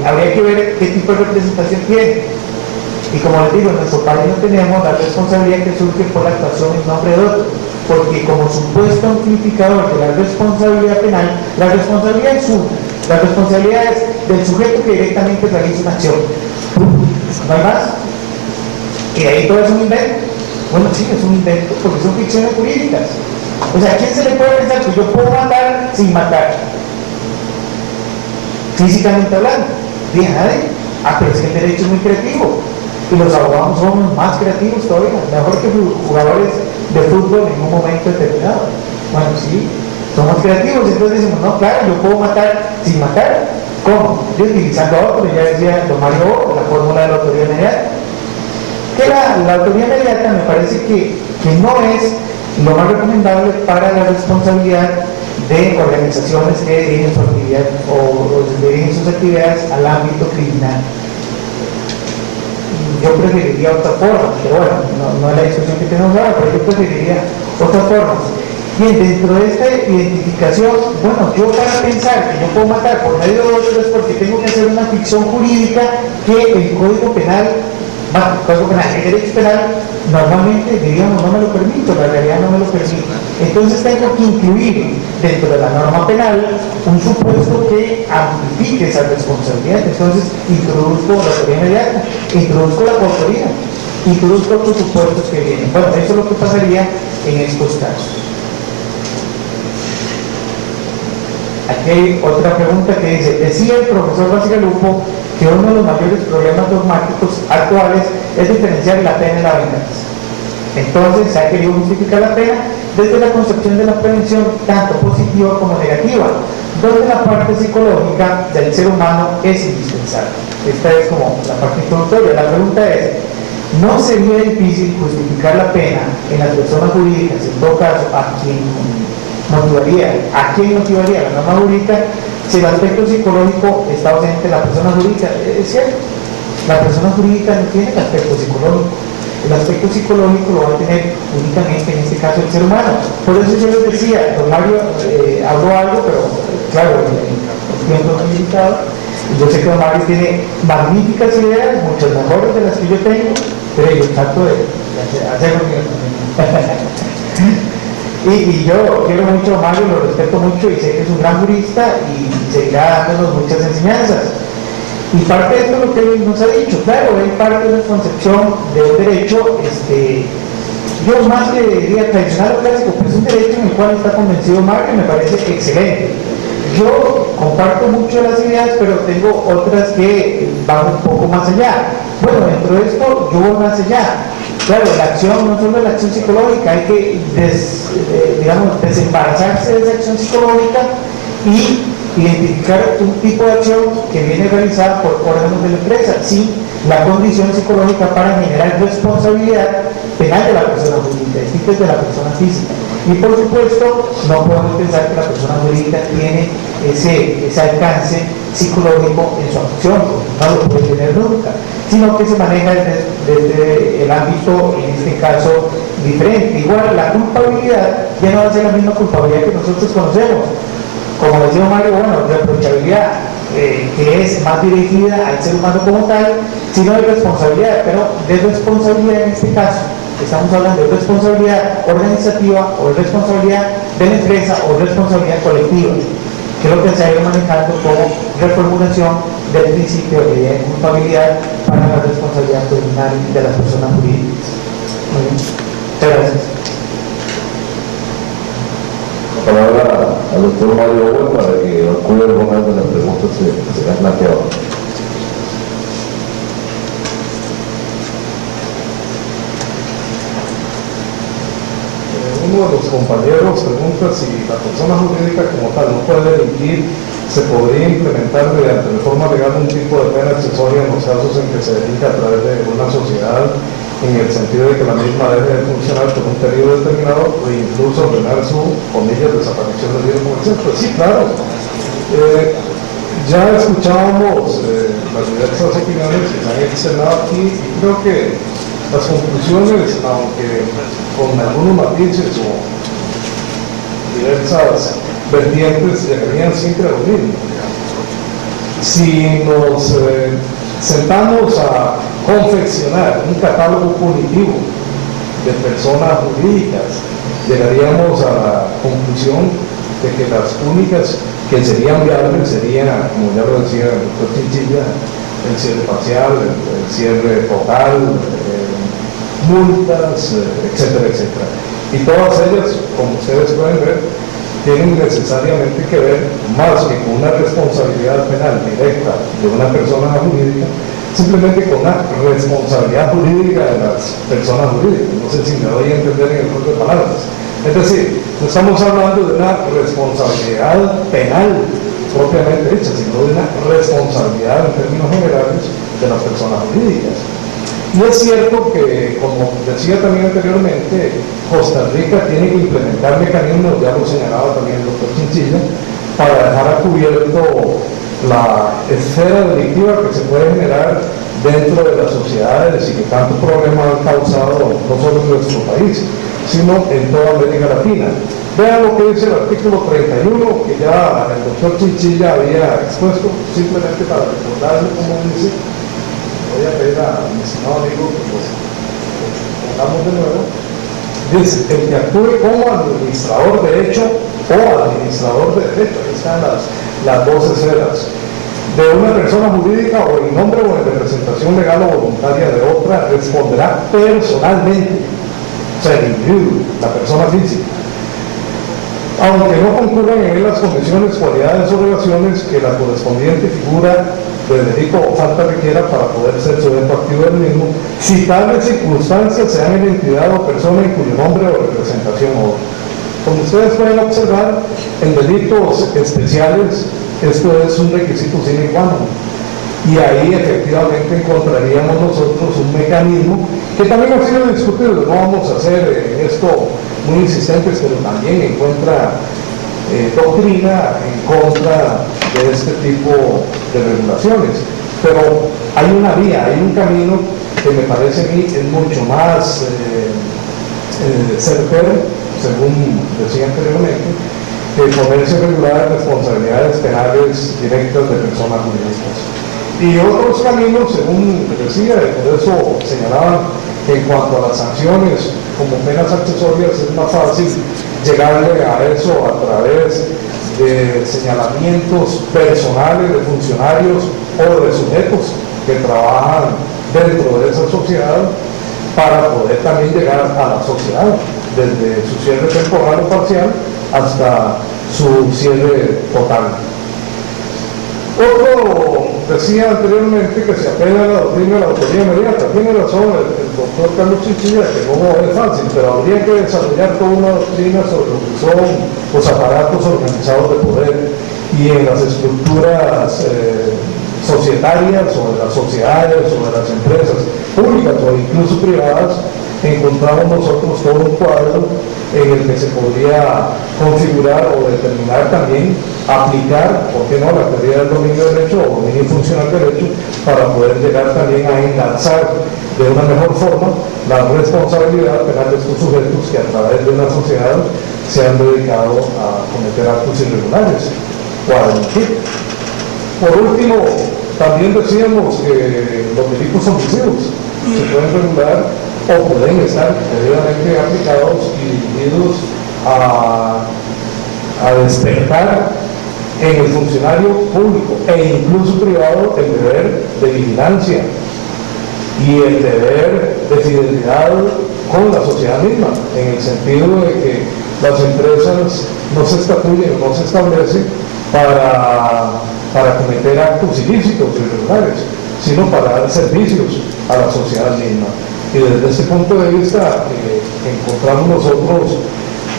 Habría que ver qué tipo de representación tiene. Y como les digo, en nuestro país no tenemos la responsabilidad que surge por la actuación en nombre de otro, porque como supuesto amplificador de la responsabilidad penal, la responsabilidad es una. La responsabilidad es del sujeto que directamente realiza una acción. ¿No hay más? ¿Y ahí todo es un invento? Bueno, sí, es un invento porque son ficciones jurídicas. O sea, ¿a quién se le puede pensar que yo puedo matar sin matar? Físicamente hablando. Bien, nadie. Pero es que el derecho es muy creativo. Y los abogados somos más creativos todavía, mejor que jugadores de fútbol en un momento determinado. Bueno, sí, somos creativos, entonces decimos, no, claro, yo puedo matar sin matar. ¿Cómo? Yo utilizando otro, ya decía don Mario, la fórmula de la autoría inmediata. Que la autoría inmediata me parece que no es lo más recomendable para la responsabilidad de organizaciones que dirigen su actividad o dirigen sus actividades al ámbito criminal. Yo preferiría otra forma, pero bueno, no es la discusión que tenemos ahora, pero yo preferiría otra forma. Bien, dentro de esta identificación, bueno, yo para pensar que yo puedo matar por medio de otros porque tengo que hacer una ficción jurídica que el Código Penal, el derecho penal, normalmente, diríamos, no me lo permito, la realidad no me lo permite. Entonces tengo que incluir dentro de la norma penal un supuesto que amplifique esa responsabilidad. Entonces introduzco la autoría inmediata, introduzco la coautoría, introduzco otros supuestos que vienen. Bueno, eso es lo que pasaría en estos casos. Aquí hay otra pregunta que dice, decía el profesor Bacigalupo que uno de los mayores problemas dogmáticos actuales es diferenciar la pena y la venganza. Entonces se ha querido justificar la pena desde la concepción de la prevención tanto positiva como negativa, donde la parte psicológica del ser humano es indispensable. Esta es como la parte introductoria. La pregunta es, ¿no sería difícil justificar la pena en las personas jurídicas, en todo caso, a quién motivaría la norma jurídica si el aspecto psicológico está ausente de la persona jurídica? Es cierto, la persona jurídica no tiene el aspecto psicológico. El aspecto psicológico lo va a tener únicamente, en este caso, el ser humano. Por eso yo les decía, don Mario habló algo, pero claro, el tiempo no es limitado. Yo sé que don Mario tiene magníficas ideas, muchas mejores de las que yo tengo, pero yo trato de hacer lo mío también. Y yo quiero mucho a Mario, lo respeto mucho y sé que es un gran jurista y seguirá dándonos muchas enseñanzas. Y parte de esto es lo que él nos ha dicho. Claro, él parte de la concepción del derecho, yo más que diría tradicional o clásico, pero es un derecho en el cual está convencido Mario y me parece excelente. Yo comparto mucho de las ideas, pero tengo otras que van un poco más allá. Bueno, dentro de esto yo voy más allá. Claro, la acción no solo es la acción psicológica, hay que desembarazarse de esa acción psicológica y identificar un tipo de acción que viene realizada por órganos de la empresa sin la condición psicológica para generar responsabilidad penal de la persona jurídica, distinta de la persona física. Y por supuesto, no podemos pensar que la persona jurídica tiene ese alcance psicológico en su acción, no lo puede tener nunca, sino que se maneja desde el ámbito, en este caso, diferente. Igual, la culpabilidad ya no va a ser la misma culpabilidad que nosotros conocemos. Como decía Mario, bueno, responsabilidad que es más dirigida al ser humano como tal, sino de responsabilidad, pero de responsabilidad en este caso. Estamos hablando de responsabilidad organizativa o de responsabilidad de la empresa o de responsabilidad colectiva, que es lo que se ha ido manejando como reformulación del principio de culpabilidad para la responsabilidad criminal de las personas jurídicas. Muy bien. Muchas gracias. La palabra al doctor Mario Owe para que acude algunas de las preguntas que se han planteado. Uno de los compañeros pregunta si la persona jurídica como tal no puede delinquir, se podría implementar mediante reforma legal un tipo de pena accesoria en los casos en que se dedica a través de una sociedad, en el sentido de que la misma deje de funcionar por un periodo determinado o incluso ordenar su, comillas, desaparición del bien comercial. Pues sí, claro. Ya escuchábamos las diversas opiniones que se han externado aquí y creo que las conclusiones, aunque con algunos matices o diversas vertientes, llegarían siempre a lo mismo. Si nos sentamos a confeccionar un catálogo punitivo de personas jurídicas, llegaríamos a la conclusión de que las únicas que serían viables serían, como ya lo decía el doctor Chinchilla, el cierre parcial, el cierre total, multas, etcétera, etcétera. Y todas ellas, como ustedes pueden ver, tienen necesariamente que ver más que con una responsabilidad penal directa de una persona jurídica, simplemente con una responsabilidad jurídica de las personas jurídicas. No sé si me doy a entender en el juego de palabras. Es decir, no estamos hablando de una responsabilidad penal propiamente dicha, sino de una responsabilidad en términos generales de las personas jurídicas. Y es cierto que, como decía también anteriormente, Costa Rica tiene que implementar mecanismos, ya lo señalaba también el doctor Chinchilla, para dejar a cubierto la esfera delictiva que se puede generar dentro de las sociedades y que tanto problema han causado no solo en nuestro país, sino en toda América Latina. Vean lo que dice el artículo 31, que ya el doctor Chinchilla había expuesto, simplemente para recordarle cómo dice. Voy a pedir a mi estimado amigo que lo pongamos de nuevo. Dice, el que actúe como administrador de hecho o administrador de derecho, ahí están las dos esferas, de una persona jurídica o en nombre o en representación legal o voluntaria de otra, responderá personalmente, o sea, el individuo, la persona física, aunque no concurran en él las condiciones, cualidades o relaciones que la correspondiente figura de delito o falta requiera para poder ser sujeto activo del mismo, si tales circunstancias se dan en entidad o persona en cuyo nombre o representación o. Como ustedes pueden observar, en delitos especiales esto es un requisito sine qua non, y ahí efectivamente encontraríamos nosotros un mecanismo que también ha sido discutido. No vamos a ser en esto muy insistentes, pero también encuentra doctrina en contra de este tipo de regulaciones. Pero hay una vía, hay un camino que me parece a mí es mucho más certero, según decía anteriormente, que ponerse a regular responsabilidades penales directas de personas jurídicas. Y otros caminos, según decía, y por eso señalaban que en cuanto a las sanciones como penas accesorias es más fácil llegarle a eso a través de señalamientos personales de funcionarios o de sujetos que trabajan dentro de esa sociedad para poder también llegar a la sociedad, desde su cierre temporal o parcial hasta su cierre total. Otro decía anteriormente que se apela a la doctrina de la autoría inmediata. Tiene razón el doctor Carlos Chinchilla que no es fácil, pero habría que desarrollar toda una doctrina sobre lo que son los aparatos organizados de poder y en las estructuras societarias o de las sociedades o de las empresas públicas o incluso privadas. Encontramos nosotros todo un cuadro en el que se podría configurar o determinar también, aplicar, ¿por qué no?, la teoría del dominio del derecho o dominio funcional del derecho, para poder llegar también a enlazar de una mejor forma la responsabilidad penal de estos sujetos que a través de una sociedad se han dedicado a cometer actos irregulares o a delinquir. Por último, también decíamos que los delitos ofensivos se pueden regular o pueden estar debidamente aplicados y dirigidos a despertar en el funcionario público e incluso privado el deber de vigilancia y el deber de fidelidad con la sociedad misma, en el sentido de que las empresas no se estatuyen, no se establecen para cometer actos ilícitos o irregulares, sino para dar servicios a la sociedad misma. Y desde ese punto de vista encontramos nosotros,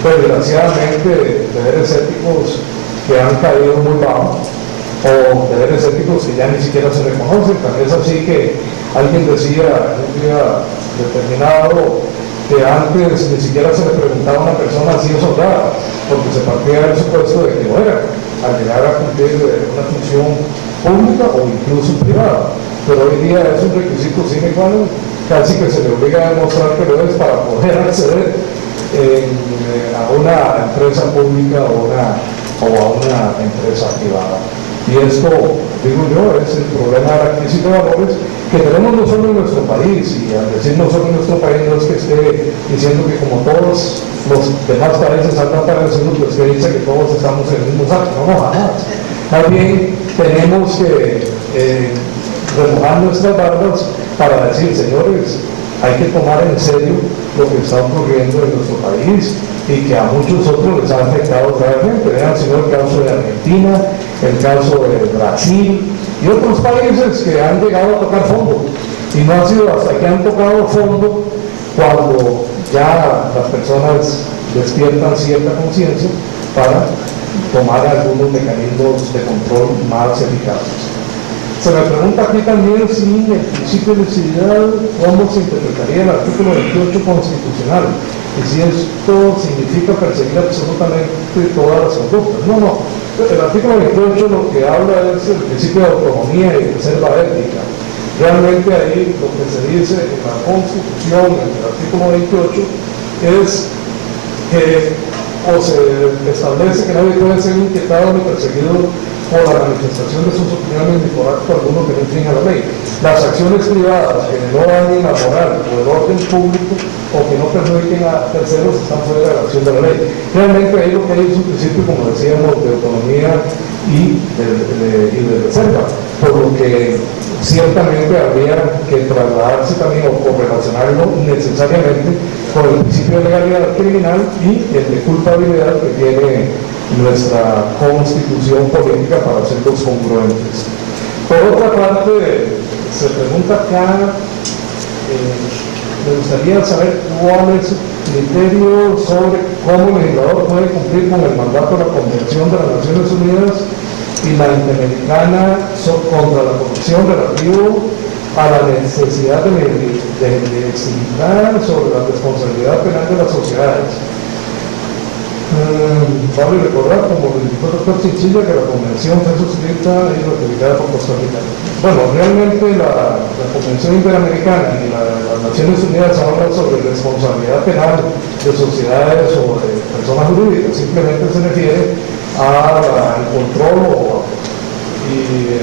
desgraciadamente, deberes éticos que han caído muy bajo, o deberes éticos que ya ni siquiera se reconocen. También es así que alguien decía en un día determinado que antes ni siquiera se le preguntaba a una persona si es soldada, porque se partía del supuesto de que no era, al llegar a cumplir una función pública o incluso privada. Pero hoy día es un requisito sine qua non, casi que se le obliga a demostrar que lo es para poder acceder a una empresa pública o a una empresa privada. Y esto, digo yo, es el problema de la crisis de valores que tenemos no solo en nuestro país, y al decir no solo en nuestro país no es que esté diciendo que como todos los demás países andan pareciendo, pues que dice que todos estamos en el mismo saco. No, jamás. Más bien tenemos que remojar nuestras barbas para decir, señores, hay que tomar en serio lo que está ocurriendo en nuestro país y que a muchos otros les ha afectado realmente. Vean, sino el caso de Argentina, el caso de Brasil y otros países que han llegado a tocar fondo, y no ha sido hasta que han tocado fondo cuando ya las personas despiertan cierta conciencia para tomar algunos mecanismos de control más eficaces. Se me pregunta aquí también si el principio de necesidad, cómo se interpretaría el artículo 28 constitucional, y si esto significa perseguir absolutamente todas las conductas. No. El artículo 28 lo que habla es el principio de autonomía y reserva ética. Realmente ahí lo que se dice en la Constitución, en el artículo 28, es que o se establece que nadie puede ser inquietado ni perseguido por la manifestación de sus opiniones ni por acto alguno que no infrinja la ley. Las acciones privadas que no dañen la moral o el orden público o que no perjudiquen a terceros están fuera de la acción de la ley. Realmente ahí lo que hay es un principio, como decíamos, de autonomía y de reserva, por lo que ciertamente habría que trasladarse también o correlacionarlo necesariamente con el principio de legalidad criminal y el de culpabilidad que tiene nuestra constitución política para hacerlos congruentes. Por otra parte, se pregunta acá, me gustaría saber cuál es su criterio sobre cómo el legislador puede cumplir con el mandato de la Convención de las Naciones Unidas y la Interamericana contra la corrupción relativo a la necesidad de legislar sobre la responsabilidad penal de las sociedades. Vale recordar, como lo indicó el doctor Chinchilla, que la convención fue suscrita y ratificada por Costa Rica. Bueno, realmente la Convención Interamericana y las Naciones Unidas hablan sobre responsabilidad penal de sociedades o de personas jurídicas. Simplemente se refiere al control y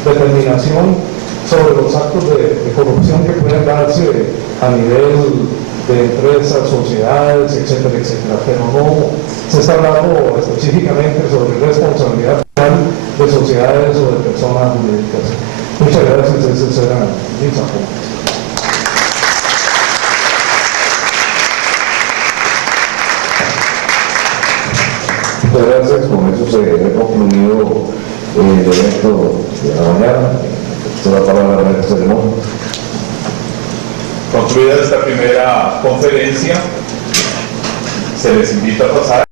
determinación sobre los actos de corrupción que pueden darse a nivel de empresas, sociedades, etcétera, pero no se está hablando específicamente sobre responsabilidad penal de sociedades o de personas jurídicas. Muchas gracias, esos eran mis apuntes. Muchas gracias, con eso se ha concluido el evento de la mañana. La palabra de la ceremonia. Concluida esta primera conferencia, se les invita a pasar